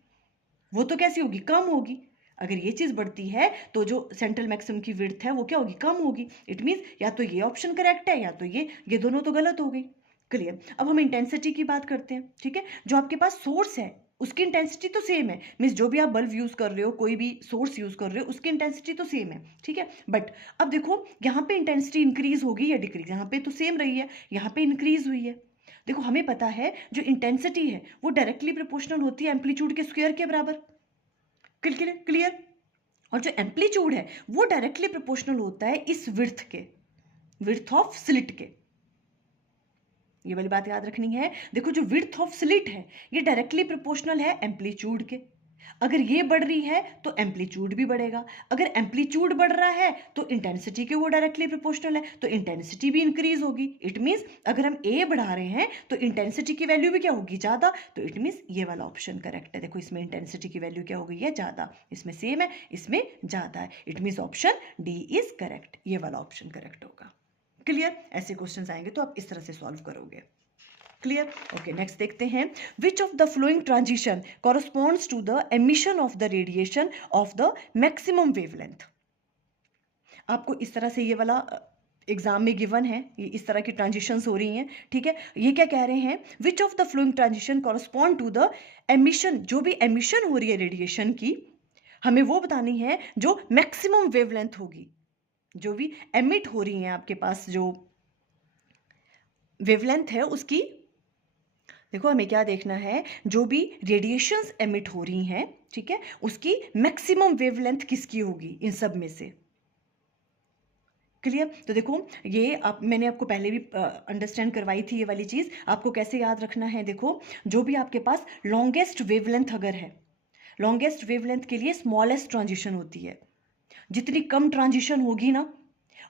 वो तो कैसी होगी, कम होगी। अगर ये चीज बढ़ती है तो जो सेंट्रल मैक्सिमम की विड्थ है वो क्या होगी, कम होगी। इट मीन्स या तो ये ऑप्शन करेक्ट है या तो ये दोनों तो गलत हो गई। क्लियर। अब हम इंटेंसिटी की बात करते हैं। ठीक है, जो आपके पास सोर्स है उसकी इंटेंसिटी तो सेम है, मीन्स जो भी आप बल्ब यूज कर रहे हो, कोई भी सोर्स यूज कर रहे हो, उसकी इंटेंसिटी तो सेम है। ठीक है, बट अब देखो यहाँ पे इंटेंसिटी इंक्रीज होगी या डिक्रीज, यहाँ पे तो सेम रही है, यहाँ पे इंक्रीज हुई है। देखो हमें पता है जो इंटेंसिटी है वो डायरेक्टली प्रोपोर्शनल होती है एम्पलीट्यूड के स्क्वायर के बराबर। क्लियर। और जो एम्पलीट्यूड है वो डायरेक्टली प्रोपोर्शनल होता है इस विड्थ के, विड्थ ऑफ स्लिट के। ये वाली बात याद रखनी है। देखो जो विड्थ ऑफ स्लिट है ये डायरेक्टली प्रोपोर्शनल है एम्पलीट्यूड के। अगर ये बढ़ रही है तो एम्पलीट्यूड भी बढ़ेगा, अगर एम्पलीट्यूड बढ़ रहा है तो इंटेंसिटी के वो डायरेक्टली प्रोपोर्शनल है, तो इंटेंसिटी भी इंक्रीज होगी। इट मीन्स अगर हम ए बढ़ा रहे हैं तो इंटेंसिटी की वैल्यू भी क्या होगी, ज्यादा। तो इट मीन्स ये वाला ऑप्शन करेक्ट है। देखो इसमें इंटेंसिटी की वैल्यू क्या हो गई है, ज्यादा, इसमें सेम है, इसमें ज्यादा है। It means option D is correct, ये वाला ऑप्शन करेक्ट होगा। क्लियर। ऐसे क्वेश्चन आएंगे तो आप इस तरह से सॉल्व करोगे। क्लियर। ओके, नेक्स्ट देखते हैं। Which of the following transition corresponds to the emission of the radiation of the maximum wavelength. आपको इस तरह से ये वाला एग्जाम में गिवन है, ये इस तरह की ट्रांजिशंस हो रही हैं। ठीक है, ये क्या कह रहे हैं, which of the following transition correspond to the emission, जो भी एमिशन हो रही है रेडिएशन की, हमें वो बतानी है जो मैक्सिमम वेवलेंथ होगी, जो भी एमिट हो रही हैं आपके पास जो वेवलेंथ है उसकी। देखो हमें क्या देखना है, जो भी रेडिएशंस एमिट हो रही हैं, ठीक है, उसकी मैक्सिमम वेवलेंथ किसकी होगी इन सब में से। क्लियर। तो देखो ये मैंने आपको पहले भी अंडरस्टैंड करवाई थी ये वाली चीज, आपको कैसे याद रखना है। देखो जो भी आपके पास लॉन्गेस्ट वेवलेंथ अगर है, लॉन्गेस्ट वेवलेंथ के लिए स्मॉलेस्ट ट्रांजिशन होती है। जितनी कम ट्रांजिशन होगी ना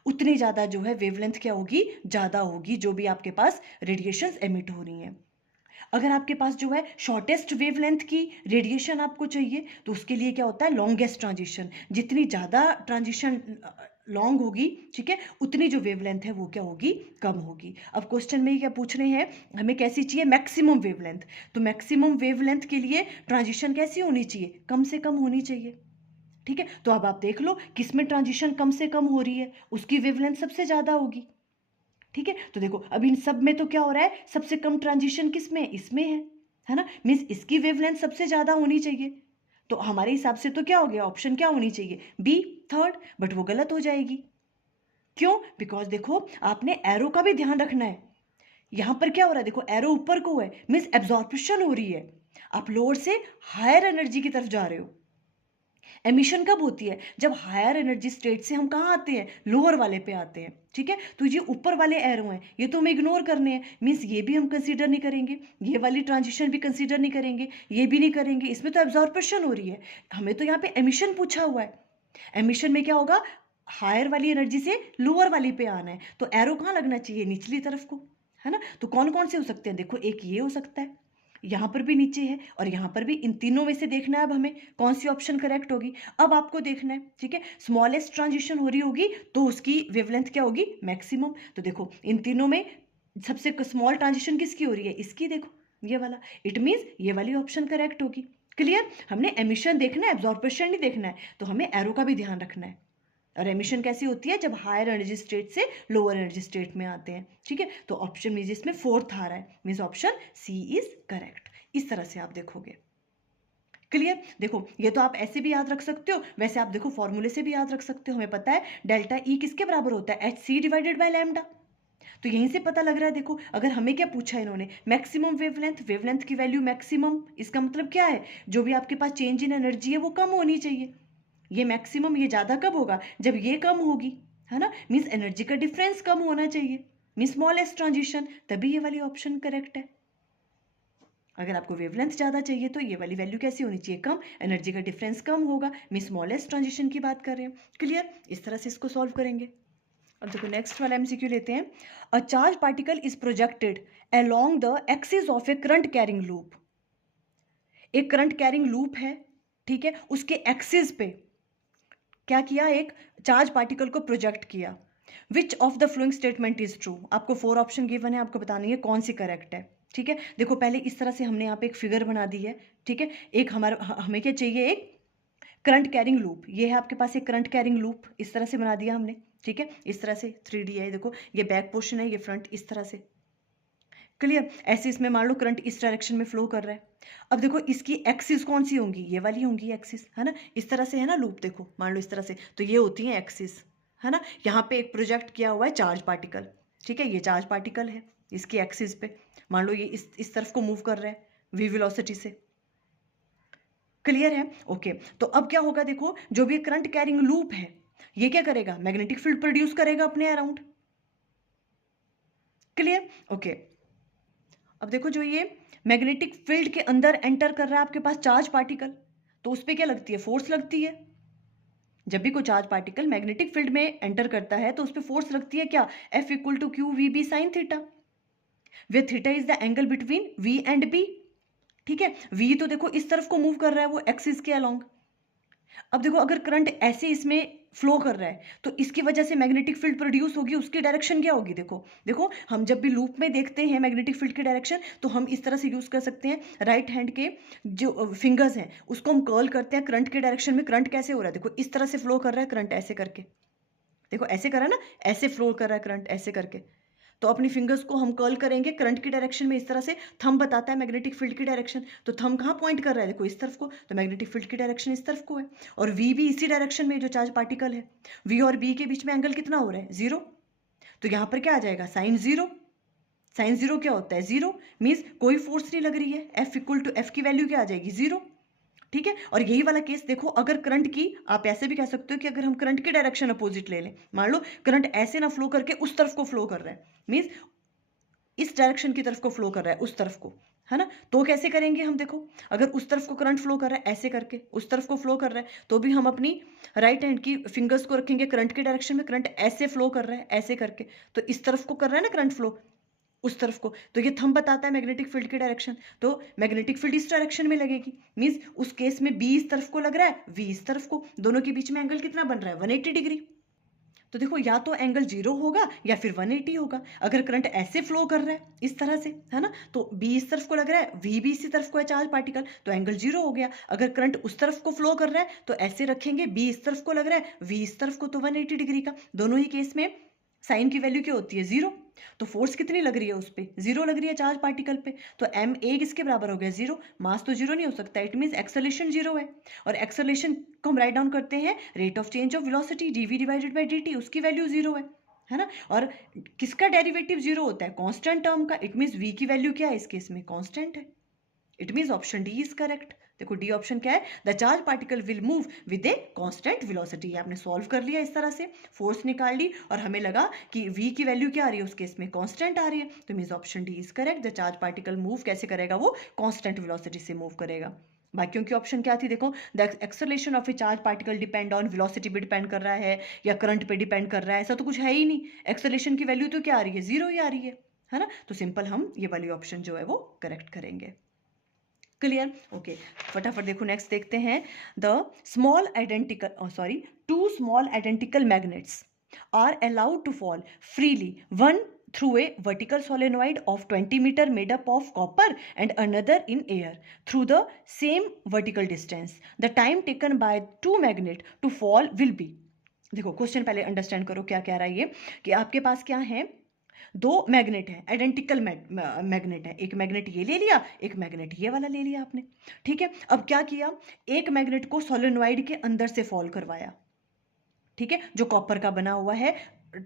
उतनी ज्यादा जो है वेवलेंथ क्या होगी, ज्यादा होगी, जो भी आपके पास रेडिएशंस एमिट हो रही हैं। अगर आपके पास जो है शॉर्टेस्ट वेवलेंथ की रेडिएशन आपको चाहिए तो उसके लिए क्या होता है, लॉन्गेस्ट ट्रांजिशन। जितनी ज़्यादा ट्रांजिशन लॉन्ग होगी, ठीक है, उतनी जो वेवलेंथ है वो क्या होगी, कम होगी। अब क्वेश्चन में क्या पूछ रहे हैं, हमें कैसी चाहिए, मैक्सिमम वेवलेंथ। तो मैक्सिमम वेवलेंथ के लिए ट्रांजिशन कैसी होनी चाहिए, कम से कम होनी चाहिए। ठीक है, तो अब आप देख लो किसमें ट्रांजिशन कम से कम हो रही है, उसकी वेवलेंथ सबसे ज़्यादा होगी। ठीक है, तो देखो अब इन सब में तो क्या हो रहा है, सबसे कम ट्रांजिशन किस में, इसमें है। है ना, मीन्स इसकी वेवलेंथ सबसे ज़्यादा होनी चाहिए। तो हमारे हिसाब से तो क्या हो गया, ऑप्शन क्या होनी चाहिए, बी, थर्ड। बट वो गलत हो जाएगी। क्यों? बिकॉज देखो आपने एरो का भी ध्यान रखना है। यहां पर क्या हो रहा है, देखो एरो ऊपर को है, मीन्स एब्जॉर्प्शन हो रही है। आप लोअर से हायर एनर्जी की तरफ जा रहे हो। एमिशन कब होती है, जब हायर एनर्जी स्टेट से हम कहाँ आते हैं, लोअर वाले पे आते हैं। ठीक है, तो ये ऊपर वाले एरो हैं, ये तो हमें इग्नोर करने हैं, मीन्स ये भी हम कंसीडर नहीं करेंगे, ये वाली ट्रांजिशन भी कंसीडर नहीं करेंगे, ये भी नहीं करेंगे, इसमें तो एब्जॉर्प्शन हो रही है। हमें तो यहाँ पे एमिशन पूछा हुआ है। एमिशन में क्या होगा, हायर वाली एनर्जी से लोअर वाली पे आना है, तो एरो कहाँ लगना चाहिए, निचली तरफ को, है ना। तो कौन कौन से हो सकते हैं, देखो एक ये हो सकता है, यहाँ पर भी नीचे है और यहाँ पर भी, इन तीनों में से देखना है अब हमें कौन सी ऑप्शन करेक्ट होगी। अब आपको देखना है, ठीक है, स्मॉलेस्ट ट्रांजिशन हो रही होगी तो उसकी वेवलेंथ क्या होगी, मैक्सिमम। तो देखो इन तीनों में सबसे स्मॉल ट्रांजिशन किसकी हो रही है, इसकी, देखो ये वाला, इट मीन्स ये वाली ऑप्शन करेक्ट होगी। क्लियर, हमने एमिशन देखना है, एब्जॉर्प्शन नहीं देखना है, तो हमें एरो का भी ध्यान रखना है। और एमिशन कैसी होती है, जब हायर एनर्जी स्टेट से लोअर एनर्जी स्टेट में आते हैं। ठीक है, तो ऑप्शन में जिसमें फोर्थ आ रहा है, means option C is correct. इस तरह से आप देखोगे। क्लियर, देखो ये तो आप ऐसे भी याद रख सकते हो, वैसे आप देखो फॉर्मूले से भी याद रख सकते हो। हमें पता है डेल्टा ई किसके बराबर होता है, H C divided by lambda. तो यहीं से पता लग रहा है, देखो अगर हमें क्या पूछा है इन्होंने, मैक्सिमम वेवलेंथ, वेवलेंथ की वैल्यू मैक्सिमम, इसका मतलब क्या है, जो भी आपके पास चेंज इन एनर्जी है वो कम होनी चाहिए। ये मैक्सिमम, ये ज़्यादा कब होगा, जब ये कम होगी, है ना, मीन्स एनर्जी का डिफरेंस कम होना चाहिए, मीन्स स्मॉलेस्ट ट्रांजिशन, तभी ये वाली ऑप्शन करेक्ट है। अगर आपको वेवलेंथ ज़्यादा चाहिए तो ये वाली वैल्यू कैसी होनी चाहिए, कम, एनर्जी का डिफरेंस कम होगा, मीन्स स्मॉलेस्ट ट्रांजिशन की बात कर रहे हैं। क्लियर, इस तरह से इसको सॉल्व करेंगे। अब देखो नेक्स्ट वाला एमसीक्यू लेते हैं। A charge particle is projected along the axis of A current carrying loop. एक करंट कैरिंग लूप है, ठीक है, उसके एक्सिस पे क्या किया, एक चार्ज पार्टिकल को प्रोजेक्ट किया। विच of the following statement is true, आपको 4 ऑप्शन गिवन है, आपको बतानी है कौन सी करेक्ट है। ठीक है, देखो पहले इस तरह से हमने यहाँ पे एक फिगर बना दी है। ठीक है, एक हमारा हमें क्या चाहिए, एक करंट कैरिंग लूप, ये है आपके पास एक करंट कैरिंग लूप, इस तरह से बना दिया हमने। ठीक है, इस तरह से 3D है, देखो ये बैक पोर्शन है, ये फ्रंट, इस तरह से। क्लियर, ऐसे इसमें मान लो करंट इस डायरेक्शन में फ्लो कर रहा है। अब देखो इसकी एक्सिस कौन सी होंगी, ये वाली होंगी एक्सिस, है ना, इस तरह से है ना लूप, देखो मान लो इस तरह से, तो ये होती है एक्सिस, है ना। यहाँ पे एक प्रोजेक्ट किया हुआ है चार्ज पार्टिकल, ठीक है, ये चार्ज पार्टिकल है, इसकी एक्सिस पे मान लो ये इस तरफ को मूव कर रहा है वी वेलोसिटी से। क्लियर है, ओके। तो अब क्या होगा, देखो जो भी करंट कैरिंग लूप है ये क्या करेगा, मैग्नेटिक फील्ड प्रोड्यूस करेगा अपने अराउंड। Clear, okay. अब देखो जो ये मैग्नेटिक फील्ड के अंदर एंटर कर रहा है आपके पास चार्ज पार्टिकल, तो उस पर क्या लगती है, फोर्स लगती है। जब भी कोई चार्ज पार्टिकल मैग्नेटिक फील्ड में एंटर करता है तो उस पर फोर्स लगती है, क्या, F equal to Q V B sine theta, where theta is the angle between V and B। ठीक है, V तो देखो इस तरफ को मूव कर रहा है वो एक्सिस के अलोंग। अब देखो अगर करंट ऐसे इसमें फ्लो कर रहा है तो इसकी वजह से मैग्नेटिक फील्ड प्रोड्यूस होगी, उसकी डायरेक्शन क्या होगी, देखो देखो हम जब भी लूप में देखते हैं मैग्नेटिक फील्ड की डायरेक्शन, तो हम इस तरह से यूज कर सकते हैं, राइट हैंड के जो फिंगर्स हैं उसको हम कर्ल करते हैं करंट के डायरेक्शन में। करंट कैसे हो रहा है, देखो इस तरह से फ्लो कर रहा है करंट, ऐसे करके, देखो ऐसे करा ना, ऐसे फ्लो कर रहा है करंट ऐसे करके, तो अपनी फिंगर्स को हम कर्ल करेंगे करंट की डायरेक्शन में, इस तरह से। थंब बताता है मैग्नेटिक फील्ड की डायरेक्शन, तो थंब कहाँ पॉइंट कर रहा है, देखो इस तरफ को, तो मैग्नेटिक फील्ड की डायरेक्शन इस तरफ को है। और वी भी इसी डायरेक्शन में, जो चार्ज पार्टिकल है, वी और बी के बीच में एंगल कितना हो रहा है, 0। तो यहाँ पर क्या आ जाएगा, साइन 0। साइन 0 क्या होता है, 0, मीन्स कोई फोर्स नहीं लग रही है, एफ इक्वल टू एफ की वैल्यू क्या आ जाएगी, 0। ठीक है, और यही वाला केस देखो, अगर करंट की, आप ऐसे भी कह सकते हो कि अगर हम करंट की डायरेक्शन अपोजिट ले लें, मान लो करंट ऐसे ना फ्लो करके उस तरफ को फ्लो कर रहा है, मीन्स इस डायरेक्शन की तरफ को फ्लो कर रहा है उस तरफ को, है ना, तो कैसे करेंगे हम, देखो अगर उस तरफ को करंट फ्लो कर रहा है ऐसे करके, उस तरफ को फ्लो कर रहा है, तो भी हम अपनी राइट हैंड की फिंगर्स को रखेंगे करंट के डायरेक्शन में। करंट ऐसे फ्लो कर रहा है ऐसे करके, तो इस तरफ को कर रहा है ना करंट फ्लो, उस तरफ को, तो ये थंब बताता है मैग्नेटिक फील्ड की डायरेक्शन, तो मैग्नेटिक फील्ड इस डायरेक्शन में लगेगी, मींस उस केस में बी इस तरफ को लग रहा है, वी इस तरफ को, दोनों के बीच में एंगल कितना बन रहा है, 180 डिग्री। तो देखो या तो एंगल 0 होगा या फिर 180 होगा। अगर करंट ऐसे फ्लो कर रहा है इस तरह से, है ना, तो बी इस तरफ को लग रहा है, वी भी इसी तरफ को है चार्ज पार्टिकल, तो एंगल 0 हो गया। अगर करंट उस तरफ को फ्लो कर रहा है तो ऐसे रखेंगे, बी इस तरफ को लग रहा है, वी इस तरफ को, तो 180 डिग्री का। दोनों ही केस में साइन की वैल्यू क्या होती है, 0। तो फोर्स कितनी लग रही है उस पर? 0 लग रही है चार्ज पार्टिकल पे। तो एम ए किसके बराबर हो गया? 0। मास तो 0 नहीं हो सकता, इट मीन्स एक्सेलरेशन 0 है। और एक्सेलरेशन को हम राइट डाउन करते हैं rate of change of velocity dv divided by dt, उसकी वैल्यू 0 है ना। और किसका डेरिवेटिव 0 होता है? कांस्टेंट टर्म का। इट मीन्स v की वैल्यू क्या है इस केस में? कांस्टेंट है। It means option D is correct. देखो डी ऑप्शन क्या है? The charge particle will move with a constant velocity. आपने सॉल्व कर लिया इस तरह से, फोर्स निकाल ली और हमें लगा कि v की वैल्यू क्या आ रही है उस केस में? कांस्टेंट आ रही है। तो means option D is correct. The charge particle move कैसे करेगा? वो कांस्टेंट वेलोसिटी से मूव करेगा। बाकियों की ऑप्शन क्या थी? देखो, the acceleration of A charge particle depend on velocity पे डिपेंड कर रहा है या करंट पे डिपेंड कर रहा है, ऐसा तो कुछ है ही नहीं। एक्सेलरेशन की वैल्यू तो क्या आ रही है? 0 ही आ रही है ना। तो सिंपल हम ये वाली ऑप्शन जो है वो करेक्ट करेंगे। क्लियर? ओके, फटाफट देखो नेक्स्ट देखते हैं। The small identical two small identical magnets are allowed to fall freely, one through a vertical solenoid of 20 meter made up of copper and another in air through the same vertical distance. The time taken by two magnet to fall will be। देखो question पहले understand करो क्या कह रहा है ये, कि आपके पास क्या है? दो मैग्नेट है, आइडेंटिकल मैग्नेट है। एक मैग्नेट ये ले लिया, एक मैग्नेट ये वाला ले लिया आपने। ठीक है, अब क्या किया? एक मैग्नेट को सोलेनॉइड के अंदर से फॉल करवाया, ठीक है, जो कॉपर का बना हुआ है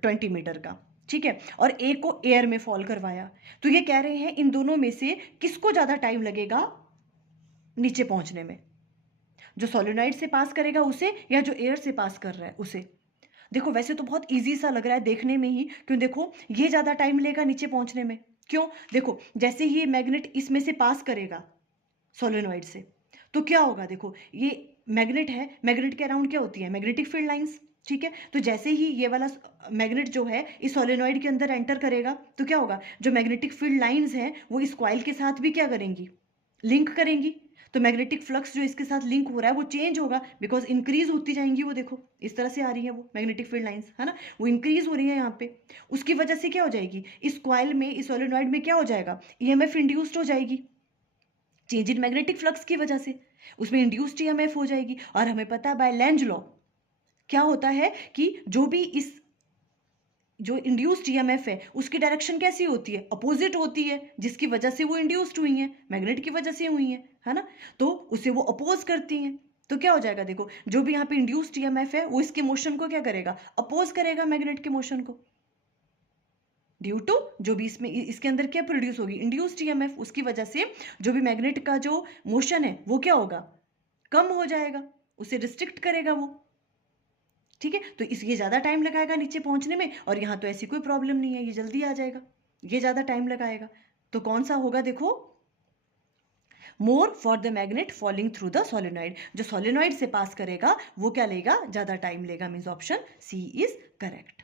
20 मीटर का, ठीक है, और एक को एयर में फॉल करवाया। तो ये कह रहे हैं इन दोनों में से किसको ज्यादा टाइम लगेगा नीचे पहुंचने में? जो सोलेनॉइड से पास करेगा उसे, या जो एयर से पास कर रहा है उसे? देखो वैसे तो बहुत इजी सा लग रहा है देखने में ही, क्यों? देखो ये ज़्यादा टाइम लेगा नीचे पहुंचने में। क्यों? देखो जैसे ही ये मैग्नेट इसमें से पास करेगा सोलेनॉइड से, तो क्या होगा? देखो ये मैग्नेट है, मैग्नेट के अराउंड क्या होती है? मैग्नेटिक फील्ड लाइंस, ठीक है। तो जैसे ही ये वाला मैग्नेट जो है इस सोलेनॉइड के अंदर एंटर करेगा, तो क्या होगा? जो मैग्नेटिक फील्ड लाइंस हैं वो इस कॉइल के साथ भी क्या करेंगी? लिंक करेंगी। तो मैग्नेटिक फ्लक्स जो इसके साथ लिंक हो रहा है वो चेंज होगा, बिकॉज इंक्रीज होती जाएंगी। वो देखो इस तरह से आ रही है वो मैग्नेटिक फील्ड लाइंस, है ना, वो इंक्रीज हो रही है यहाँ पे। उसकी वजह से क्या हो जाएगी? इस कॉइल में, इस सोलेनॉइड में क्या हो जाएगा? ईएमएफ इंड्यूस्ड हो जाएगी, चेंज इन मैग्नेटिक फ्लक्स की वजह से उसमें इंड्यूस्ड ईएमएफ हो जाएगी। और हमें पता है बाय लेंज लॉ क्या होता है कि जो इंड्यूस्ड ईएमएफ है उसकी डायरेक्शन कैसी होती है? अपोजिट होती है, जिसकी वजह से वो इंड्यूस्ड हुई है, मैग्नेट की वजह से हुई है ना। तो उसे वो अपोज करती हैं। तो क्या हो जाएगा? देखो जो भी यहाँ पे इंड्यूस्ड ईएमएफ है वो इसके मोशन को क्या करेगा? अपोज करेगा मैग्नेट के मोशन को, ड्यू टू जो भी इसमें इसके अंदर क्या प्रोड्यूस होगी? Induced EMF. उसकी वजह से जो भी मैग्नेट का जो मोशन है वो क्या होगा? कम हो जाएगा, उसे रिस्ट्रिक्ट करेगा वो, ठीक है। तो ये ज़्यादा टाइम लगाएगा नीचे पहुंचने में, और यहाँ तो ऐसी कोई प्रॉब्लम नहीं है, ये जल्दी आ जाएगा। ये ज़्यादा टाइम लगाएगा, तो कौन सा होगा? देखो, more for the magnet falling through the solenoid. जो सोलेनॉइड से पास करेगा वो क्या लेगा? ज़्यादा टाइम लेगा। Means option C is correct,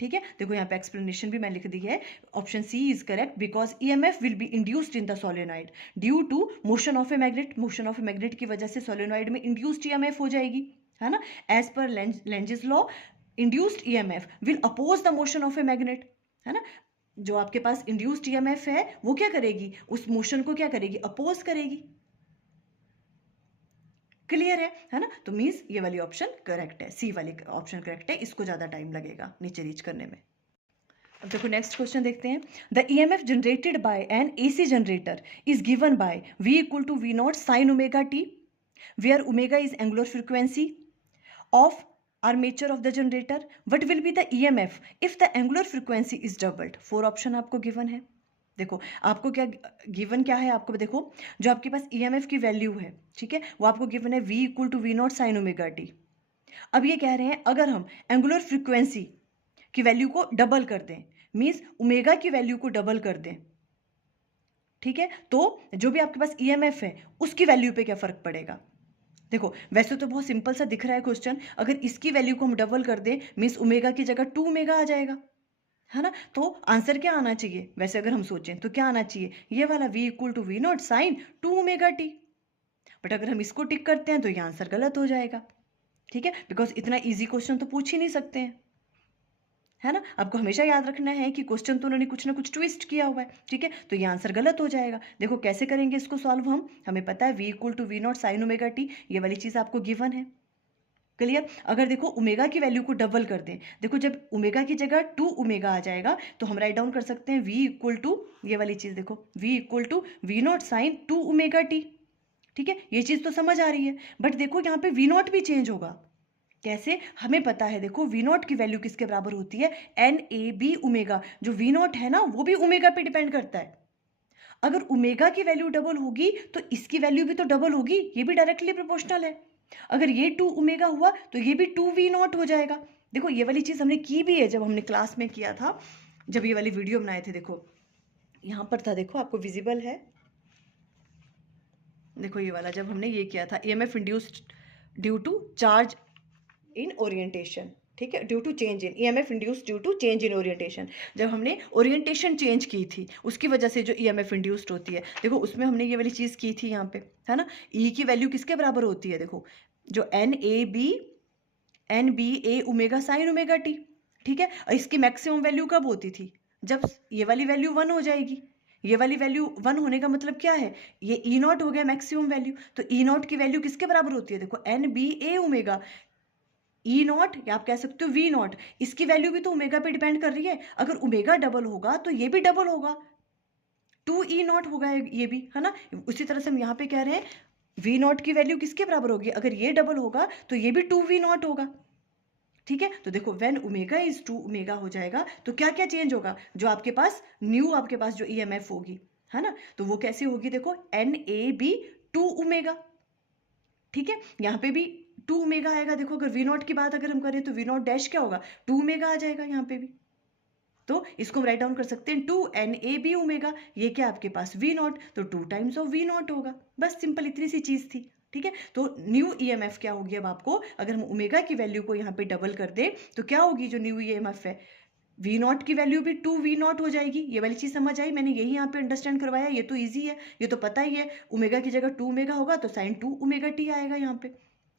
ठीक है। देखो यहाँ पे एक्सप्लेनेशन भी मैं लिख दी है। Option C is correct because EMF will be induced in the solenoid due to motion of a magnet. Motion of a magnet की वजह से सोलेनॉइड में इंड्यूस्ड ईएमएफ हो जाएगी, है ना। As per Lenz's law induced EMF will oppose the motion of a magnet, है ना। जो आपके पास इंड्यूस्ड ईएमएफ है वो क्या करेगी? उस मोशन को क्या करेगी? अपोज करेगी। क्लियर है ना। तो मीन्स ये वाली ऑप्शन करेक्ट है, सी वाली ऑप्शन करेक्ट है, इसको ज़्यादा टाइम लगेगा नीचे रीच करने में। अब देखो नेक्स्ट क्वेश्चन देखते हैं। The EMF generated by an AC generator is given by V equal to V naught sine omega T, where omega is angular frequency of armature of the generator. What will be the EMF if the angular frequency is doubled? 4 option आपको given है। देखो आपको क्या given क्या है? आपको देखो जो आपके पास ईएमएफ की वैल्यू है, ठीक है, वो आपको गिवन है V equal to V naught sine omega T. अब ये कह रहे हैं अगर हम एंगुलर फ्रीक्वेंसी की वैल्यू को डबल कर दें, मीन्स ओमेगा की वैल्यू को डबल कर दें, ठीक है, तो जो भी आपके पास ईएमएफ है उसकी वैल्यू पे क्या फर्क पड़ेगा? देखो वैसे तो बहुत सिंपल सा दिख रहा है क्वेश्चन, अगर इसकी वैल्यू को हम डबल कर दें मीन्स ओमेगा की जगह 2 ओमेगा आ जाएगा, है ना। तो आंसर क्या आना चाहिए? वैसे अगर हम सोचें तो क्या आना चाहिए? ये वाला V equal to V naught sine 2 omega T. But अगर हम इसको टिक करते हैं तो ये आंसर गलत हो जाएगा, ठीक है, बिकॉज इतना ईजी क्वेश्चन तो पूछ ही नहीं सकते हैं, है ना। आपको हमेशा याद रखना है कि क्वेश्चन तो उन्होंने कुछ ना कुछ ट्विस्ट किया हुआ है, ठीक है, तो ये आंसर गलत हो जाएगा। देखो कैसे करेंगे इसको सॉल्व हम, हमें पता है V equal to V naught sine omega T, ये वाली चीज़ आपको गिवन है, क्लियर। अगर देखो ओमेगा की वैल्यू को डबल कर दें, देखो जब ओमेगा की जगह 2 ओमेगा आ जाएगा तो हम राइट डाउन कर सकते हैं v इक्वल टू, ये वाली चीज़ देखो, v equal to V naught sine 2 omega T. ठीक है, ये चीज़ तो समझ आ रही है। बट देखो यहाँ पे वी नॉट भी चेंज होगा। कैसे, हमें पता है देखो वी नॉट की वैल्यू किसके बराबर होती है, एन ए बी ओमेगा। जो वी नॉट है ना वो भी ओमेगा पे डिपेंड करता है। अगर ओमेगा की वैल्यू डबल होगी तो इसकी वैल्यू भी तो डबल होगी, ये भी डायरेक्टली प्रोपोर्शनल है। अगर ये 2 ओमेगा हुआ तो ये भी 2 वी नॉट हो जाएगा। देखो ये वाली चीज़ हमने की भी है जब हमने क्लास में किया था, जब ये वाली वीडियो बनाए थे। देखो यहाँ पर था, देखो आपको विजिबल है, देखो ये वाला जब हमने ये किया था, EMF induced due to charge in orientation. ठीक है, due to change in EMF induced due to change in orientation. जब हमने ओरिएंटेशन चेंज की थी उसकी वजह से जो ईएमएफ इंड्यूस्ड होती है, देखो उसमें हमने ये वाली चीज़ की थी यहाँ पे, है ना। ई की वैल्यू किसके बराबर होती है, देखो जो N B A omega sine omega T. ठीक है, और इसकी मैक्सिमम वैल्यू कब होती थी, जब ये वाली वैल्यू 1 हो जाएगी। ये वाली वैल्यू 1 होने का मतलब क्या है, ये ई नॉट हो गया मैक्सिमम वैल्यू। तो ई नॉट की वैल्यू किसके बराबर होती है, देखो N B A omega, E naught या आप कह सकते हो वी नॉट, इसकी वैल्यू भी तो ओमेगा पे डिपेंड कर रही है। अगर ओमेगा डबल होगा तो ये भी डबल होगा, 2 ई नॉट होगा ये भी, है ना। उसी तरह से हम यहाँ पे कह रहे हैं वी नॉट की वैल्यू किसके बराबर होगी, अगर ये डबल होगा तो ये भी 2 वी नॉट होगा। ठीक है, तो देखो व्हेन ओमेगा इज 2 ओमेगा हो जाएगा तो क्या क्या चेंज होगा, जो आपके पास न्यू आपके पास जो ईएमएफ होगी, है ना, तो वो कैसी होगी, देखो एन ए बी 2 ओमेगा। ठीक है, यहाँ पे भी 2 ओमेगा आएगा। देखो अगर वी नॉट की बात अगर हम करें तो वी नॉट डैश क्या होगा, 2 ओमेगा आ जाएगा यहाँ पे भी। तो इसको हम राइट डाउन कर सकते हैं 2 एन ए बी ओमेगा। ये क्या आपके पास वी नॉट, तो 2 टाइम्स ऑफ वी नॉट होगा। बस सिंपल इतनी सी चीज़ थी। ठीक है, तो न्यू ईएमएफ क्या होगी अब आपको, अगर हम ओमेगा की वैल्यू को यहाँ पे डबल कर दें तो क्या होगी जो न्यू ईएमएफ है, वी नॉट की वैल्यू भी 2 वी नॉट हो जाएगी। ये वाली चीज़ समझ आई, मैंने यही यहाँ पे अंडरस्टैंड करवाया। ये तो ईजी है, ये तो पता ही है, ओमेगा की जगह 2 ओमेगा होगा तो साइन 2 ओमेगा टी आएगा यहाँ पे,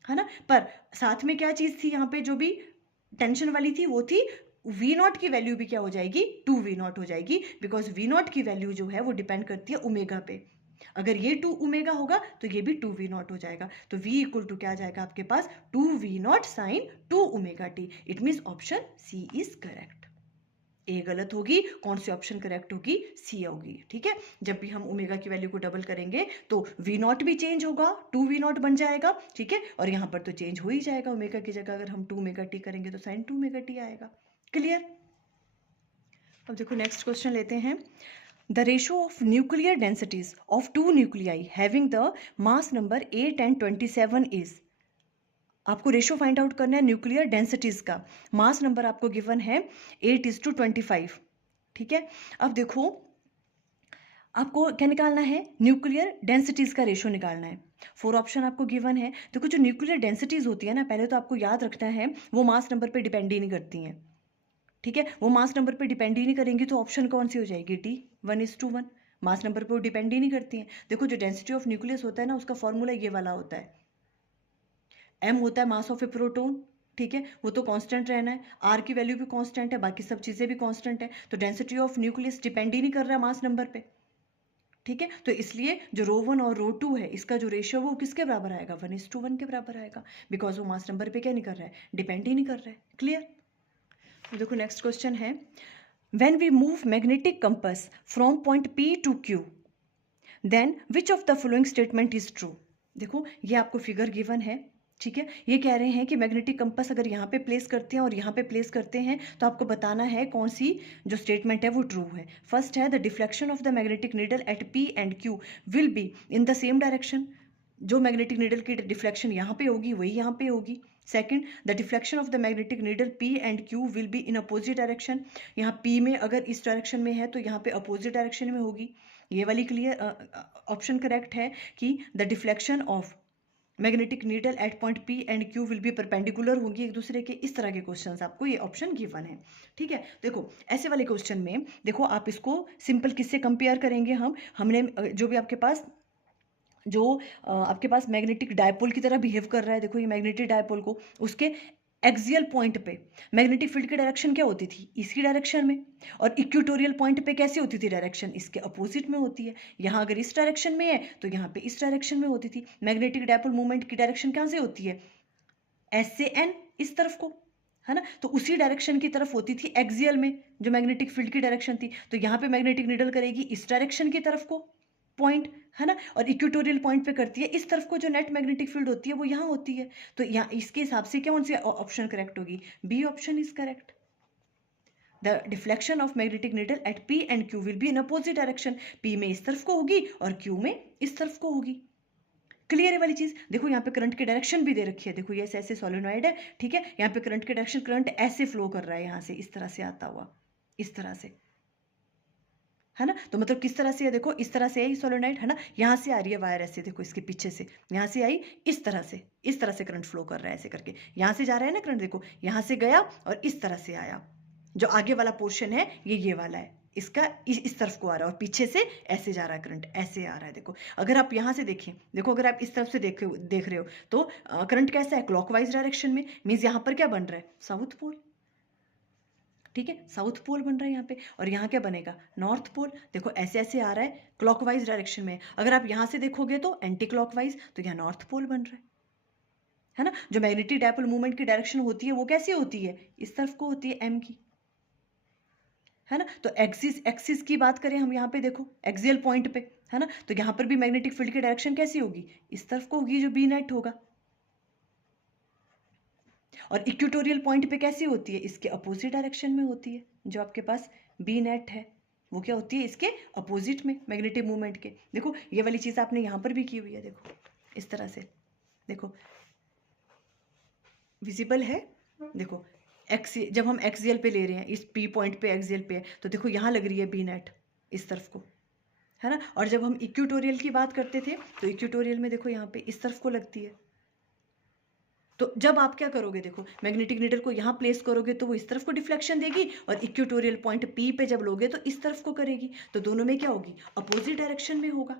है ना। पर साथ में क्या चीज़ थी यहाँ पे जो भी टेंशन वाली थी, वो थी वी नॉट की वैल्यू भी क्या हो जाएगी, 2 वी नॉट हो जाएगी। बिकॉज वी नॉट की वैल्यू जो है वो डिपेंड करती है ओमेगा पे। अगर ये 2 ओमेगा होगा तो ये भी 2 वी नॉट हो जाएगा। तो v इक्वल टू क्या आ जाएगा आपके पास, 2 V naught sine 2 omega T. It means option C is correct. A गलत होगी, कौन सी ऑप्शन करेक्ट होगी, सी होगी। ठीक है, जब भी हम ओमेगा की वैल्यू को डबल करेंगे तो वी नॉट भी चेंज होगा, 2 वी नॉट बन जाएगा। ठीक है, और यहाँ पर तो चेंज हो ही जाएगा, ओमेगा की जगह अगर हम 2 ओमेगा टी करेंगे तो साइन 2 ओमेगा टी आएगा। क्लियर। अब देखो नेक्स्ट क्वेश्चन लेते हैं। The ratio of nuclear densities of 2 nuclei having the mass number 8 and 27 is. आपको रेशो फाइंड आउट करना है न्यूक्लियर डेंसिटीज का। मास नंबर आपको गिवन है 8:25। ठीक है, अब देखो आपको क्या निकालना है, न्यूक्लियर डेंसिटीज का रेशो निकालना है। 4 ऑप्शन आपको गिवन है। देखो जो न्यूक्लियर डेंसिटीज होती है ना, पहले तो आपको याद रखना है वो मास नंबर पे डिपेंड ही नहीं करती हैं। ठीक है, वो मास नंबर पे डिपेंड ही नहीं करेंगी तो ऑप्शन कौन सी हो जाएगी, डी 1:1। मास नंबर पे वो डिपेंड ही नहीं करती हैं। देखो जो डेंसिटी ऑफ न्यूक्लियस होता है ना, उसका फॉर्मूला ये वाला होता है, एम होता है मास ऑफ ए प्रोटोन। ठीक है, वो तो कांस्टेंट रहना है, आर की वैल्यू भी कांस्टेंट है, बाकी सब चीज़ें भी कांस्टेंट है। तो डेंसिटी ऑफ न्यूक्लियस डिपेंड ही नहीं कर रहा है मास नंबर पे। ठीक है, तो इसलिए जो ρ1 और ρ2 है इसका जो रेशियो वो किसके बराबर आएगा, 1:1 के बराबर आएगा। बिकॉज वो मास नंबर पे क्या नहीं कर रहा है, डिपेंड ही नहीं कर रहा है। क्लियर। देखो नेक्स्ट क्वेश्चन है, when we move magnetic compass from point P to Q then which of the following statement is true. देखो ये आपको फिगर गिवन है। ठीक है, ये कह रहे हैं कि मैग्नेटिक कंपास अगर यहाँ पे प्लेस करते हैं और यहाँ पे प्लेस करते हैं तो आपको बताना है कौन सी जो स्टेटमेंट है वो ट्रू है। फर्स्ट है the deflection of the magnetic needle at P and Q will be in the same direction. जो मैग्नेटिक नीडल की डिफ्लेक्शन यहाँ पे होगी वही यहाँ पे होगी। Second, the deflection of the magnetic needle P and Q will be in opposite direction. यहाँ P में अगर इस डायरेक्शन में है तो यहाँ पे अपोजिट डायरेक्शन में होगी। ये वाली क्लियर ऑप्शन करेक्ट है कि the deflection of magnetic needle at point P and Q will be perpendicular होंगी एक दूसरे के। इस तरह के क्वेश्चंस आपको ये ऑप्शन गिवन है। ठीक है, देखो ऐसे वाले क्वेश्चन में देखो आप इसको सिंपल किससे कंपेयर करेंगे, हमने जो भी आपके पास आपके पास मैग्नेटिक डायपोल की तरह बिहेव कर रहा है, देखो ये मैग्नेटिक डायपोल को उसके एक्सियल पॉइंट पे मैग्नेटिक फील्ड की डायरेक्शन क्या होती थी, इसकी डायरेक्शन में, और इक्वेटोरियल पॉइंट पे कैसी होती थी डायरेक्शन, इसके अपोजिट में होती है। यहाँ अगर इस डायरेक्शन में है तो यहाँ पे इस डायरेक्शन में होती थी। मैग्नेटिक डायपोल मूवमेंट की डायरेक्शन कहाँ से होती है, एस से एन इस तरफ को, है ना। तो उसी डायरेक्शन की तरफ होती थी एक्सियल में जो मैग्नेटिक फील्ड की डायरेक्शन थी, तो यहाँ पे मैग्नेटिक नीडल करेगी इस डायरेक्शन की तरफ को पॉइंट, है ना, और इक्वेटोरियल पॉइंट पे करती है इस तरफ को, जो नेट मैग्नेटिक फील्ड होती है वो यहाँ होती है। तो यहाँ इसके हिसाब से कौन सी ऑप्शन करेक्ट होगी? B option is correct. The deflection of magnetic needle at P and Q will be in opposite direction. P में इस तरफ को होगी और Q में इस तरफ को होगी। क्लियर है वाली चीज? देखो यहाँ पे करंट की डायरेक्शन भी दे रखी है, देखो ये ऐसे सोलेनॉइड है, ठीक है, यहाँ पे करंट की डायरेक्शन, करंट ऐसे फ्लो कर रहा है यहाँ से, इस तरह से आता हुआ, इस तरह से, है ना। तो मतलब किस तरह से है, देखो इस तरह से है सोलेनॉइड, है ना, यहाँ से आ रही है वायर ऐसे, देखो इसके पीछे से यहाँ से आई, इस तरह से करंट फ्लो कर रहा है ऐसे करके, यहाँ से जा रहा है ना करंट, देखो यहाँ से गया और इस तरह से आया, जो आगे वाला पोर्शन है ये वाला है, इसका इस तरफ को आ रहा है और पीछे से ऐसे जा रहा है करंट, ऐसे आ रहा है। देखो अगर आप यहाँ से देखें, देखो अगर आप इस तरफ से देख रहे हो तो करंट कैसा है, क्लॉकवाइज डायरेक्शन में, मीन्स यहाँ पर क्या बन रहा है, साउथ पोल, ठीक है, साउथ पोल बन रहा है यहाँ पे, और यहाँ क्या बनेगा, नॉर्थ पोल। देखो ऐसे ऐसे आ रहा है क्लॉकवाइज डायरेक्शन में, अगर आप यहाँ से देखोगे तो एंटी क्लॉकवाइज, तो यहाँ नॉर्थ पोल बन रहा है ना। जो मैग्नेटिक डायपोल मूवमेंट की डायरेक्शन होती है वो कैसी होती है, इस तरफ को होती है, एम की, है ना। तो एक्सिस की बात करें हम यहाँ पे, देखो एक्सियल पॉइंट पे, है ना, तो यहाँ पर भी मैग्नेटिक फील्ड की डायरेक्शन कैसी होगी, इस तरफ को होगी, जो बी नेट होगा। और इक्वेटोरियल पॉइंट पे कैसी होती है, इसके अपोजिट डायरेक्शन में होती है, जो आपके पास बी नेट है वो क्या होती है, इसके अपोजिट में मैग्नेटिक मूवमेंट के। देखो ये वाली चीज आपने यहाँ पर भी की हुई है, देखो इस तरह से, देखो विजिबल है, देखो जब हम एक्सियल पे ले रहे हैं, इस पी पॉइंट पे एक्सियल पे है, तो देखो यहाँ लग रही है बी नेट इस तरफ को, है ना। और जब हम इक्वेटोरियल की बात करते थे तो इक्वेटोरियल में देखो यहाँ पे इस तरफ को लगती है। तो जब आप क्या करोगे, देखो मैग्नेटिक नीडल को यहाँ प्लेस करोगे तो वो इस तरफ को डिफ्लेक्शन देगी, और इक्वेटोरियल पॉइंट पी पे जब लोगे तो इस तरफ को करेगी, तो दोनों में क्या होगी, अपोजिट डायरेक्शन में होगा,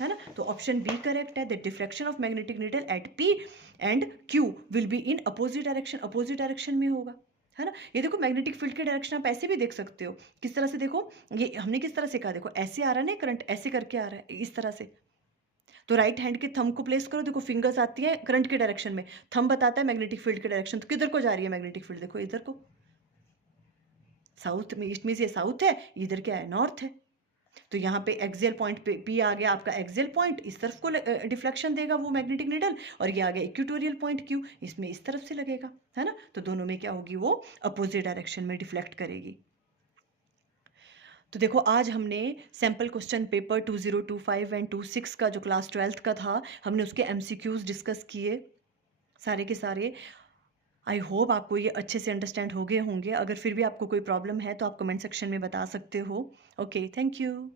है ना। तो ऑप्शन बी करेक्ट है, the deflection of magnetic needle at P and Q will be in opposite direction में होगा, है ना। ये देखो मैग्नेटिक फील्ड की डायरेक्शन आप ऐसे भी देख सकते हो, किस तरह से, देखो ये हमने किस तरह से कहा, देखो ऐसे आ रहा है ना करंट, ऐसे करके आ रहा है इस तरह से, तो राइट हैंड के थंब को प्लेस करो, देखो फिंगर्स आती है करंट के डायरेक्शन में, थंब बताता है मैग्नेटिक फील्ड की डायरेक्शन, तो किधर को जा रही है मैग्नेटिक फील्ड, देखो इधर को, साउथ में, ईस्ट में, ये साउथ है, इधर क्या है, नॉर्थ है। तो यहाँ पे एक्सियल पॉइंट पे पी आ गया आपका एक्सियल पॉइंट, इस तरफ को डिफ्लेक्शन देगा वो मैग्नेटिक नीडल, और ये आ गया इक्वेटोरियल पॉइंट क्यू, इसमें इस तरफ से लगेगा, है ना। तो दोनों में क्या होगी, वो अपोजिट डायरेक्शन में डिफ्लेक्ट करेगी। तो देखो आज हमने सैम्पल क्वेश्चन पेपर 2025 एंड 26 का जो क्लास 12th का था, हमने उसके एमसीक्यूज डिस्कस किए सारे के सारे। आई होप आपको ये अच्छे से अंडरस्टैंड हो गए होंगे। अगर फिर भी आपको कोई प्रॉब्लम है तो आप कमेंट सेक्शन में बता सकते हो। Okay, thank you.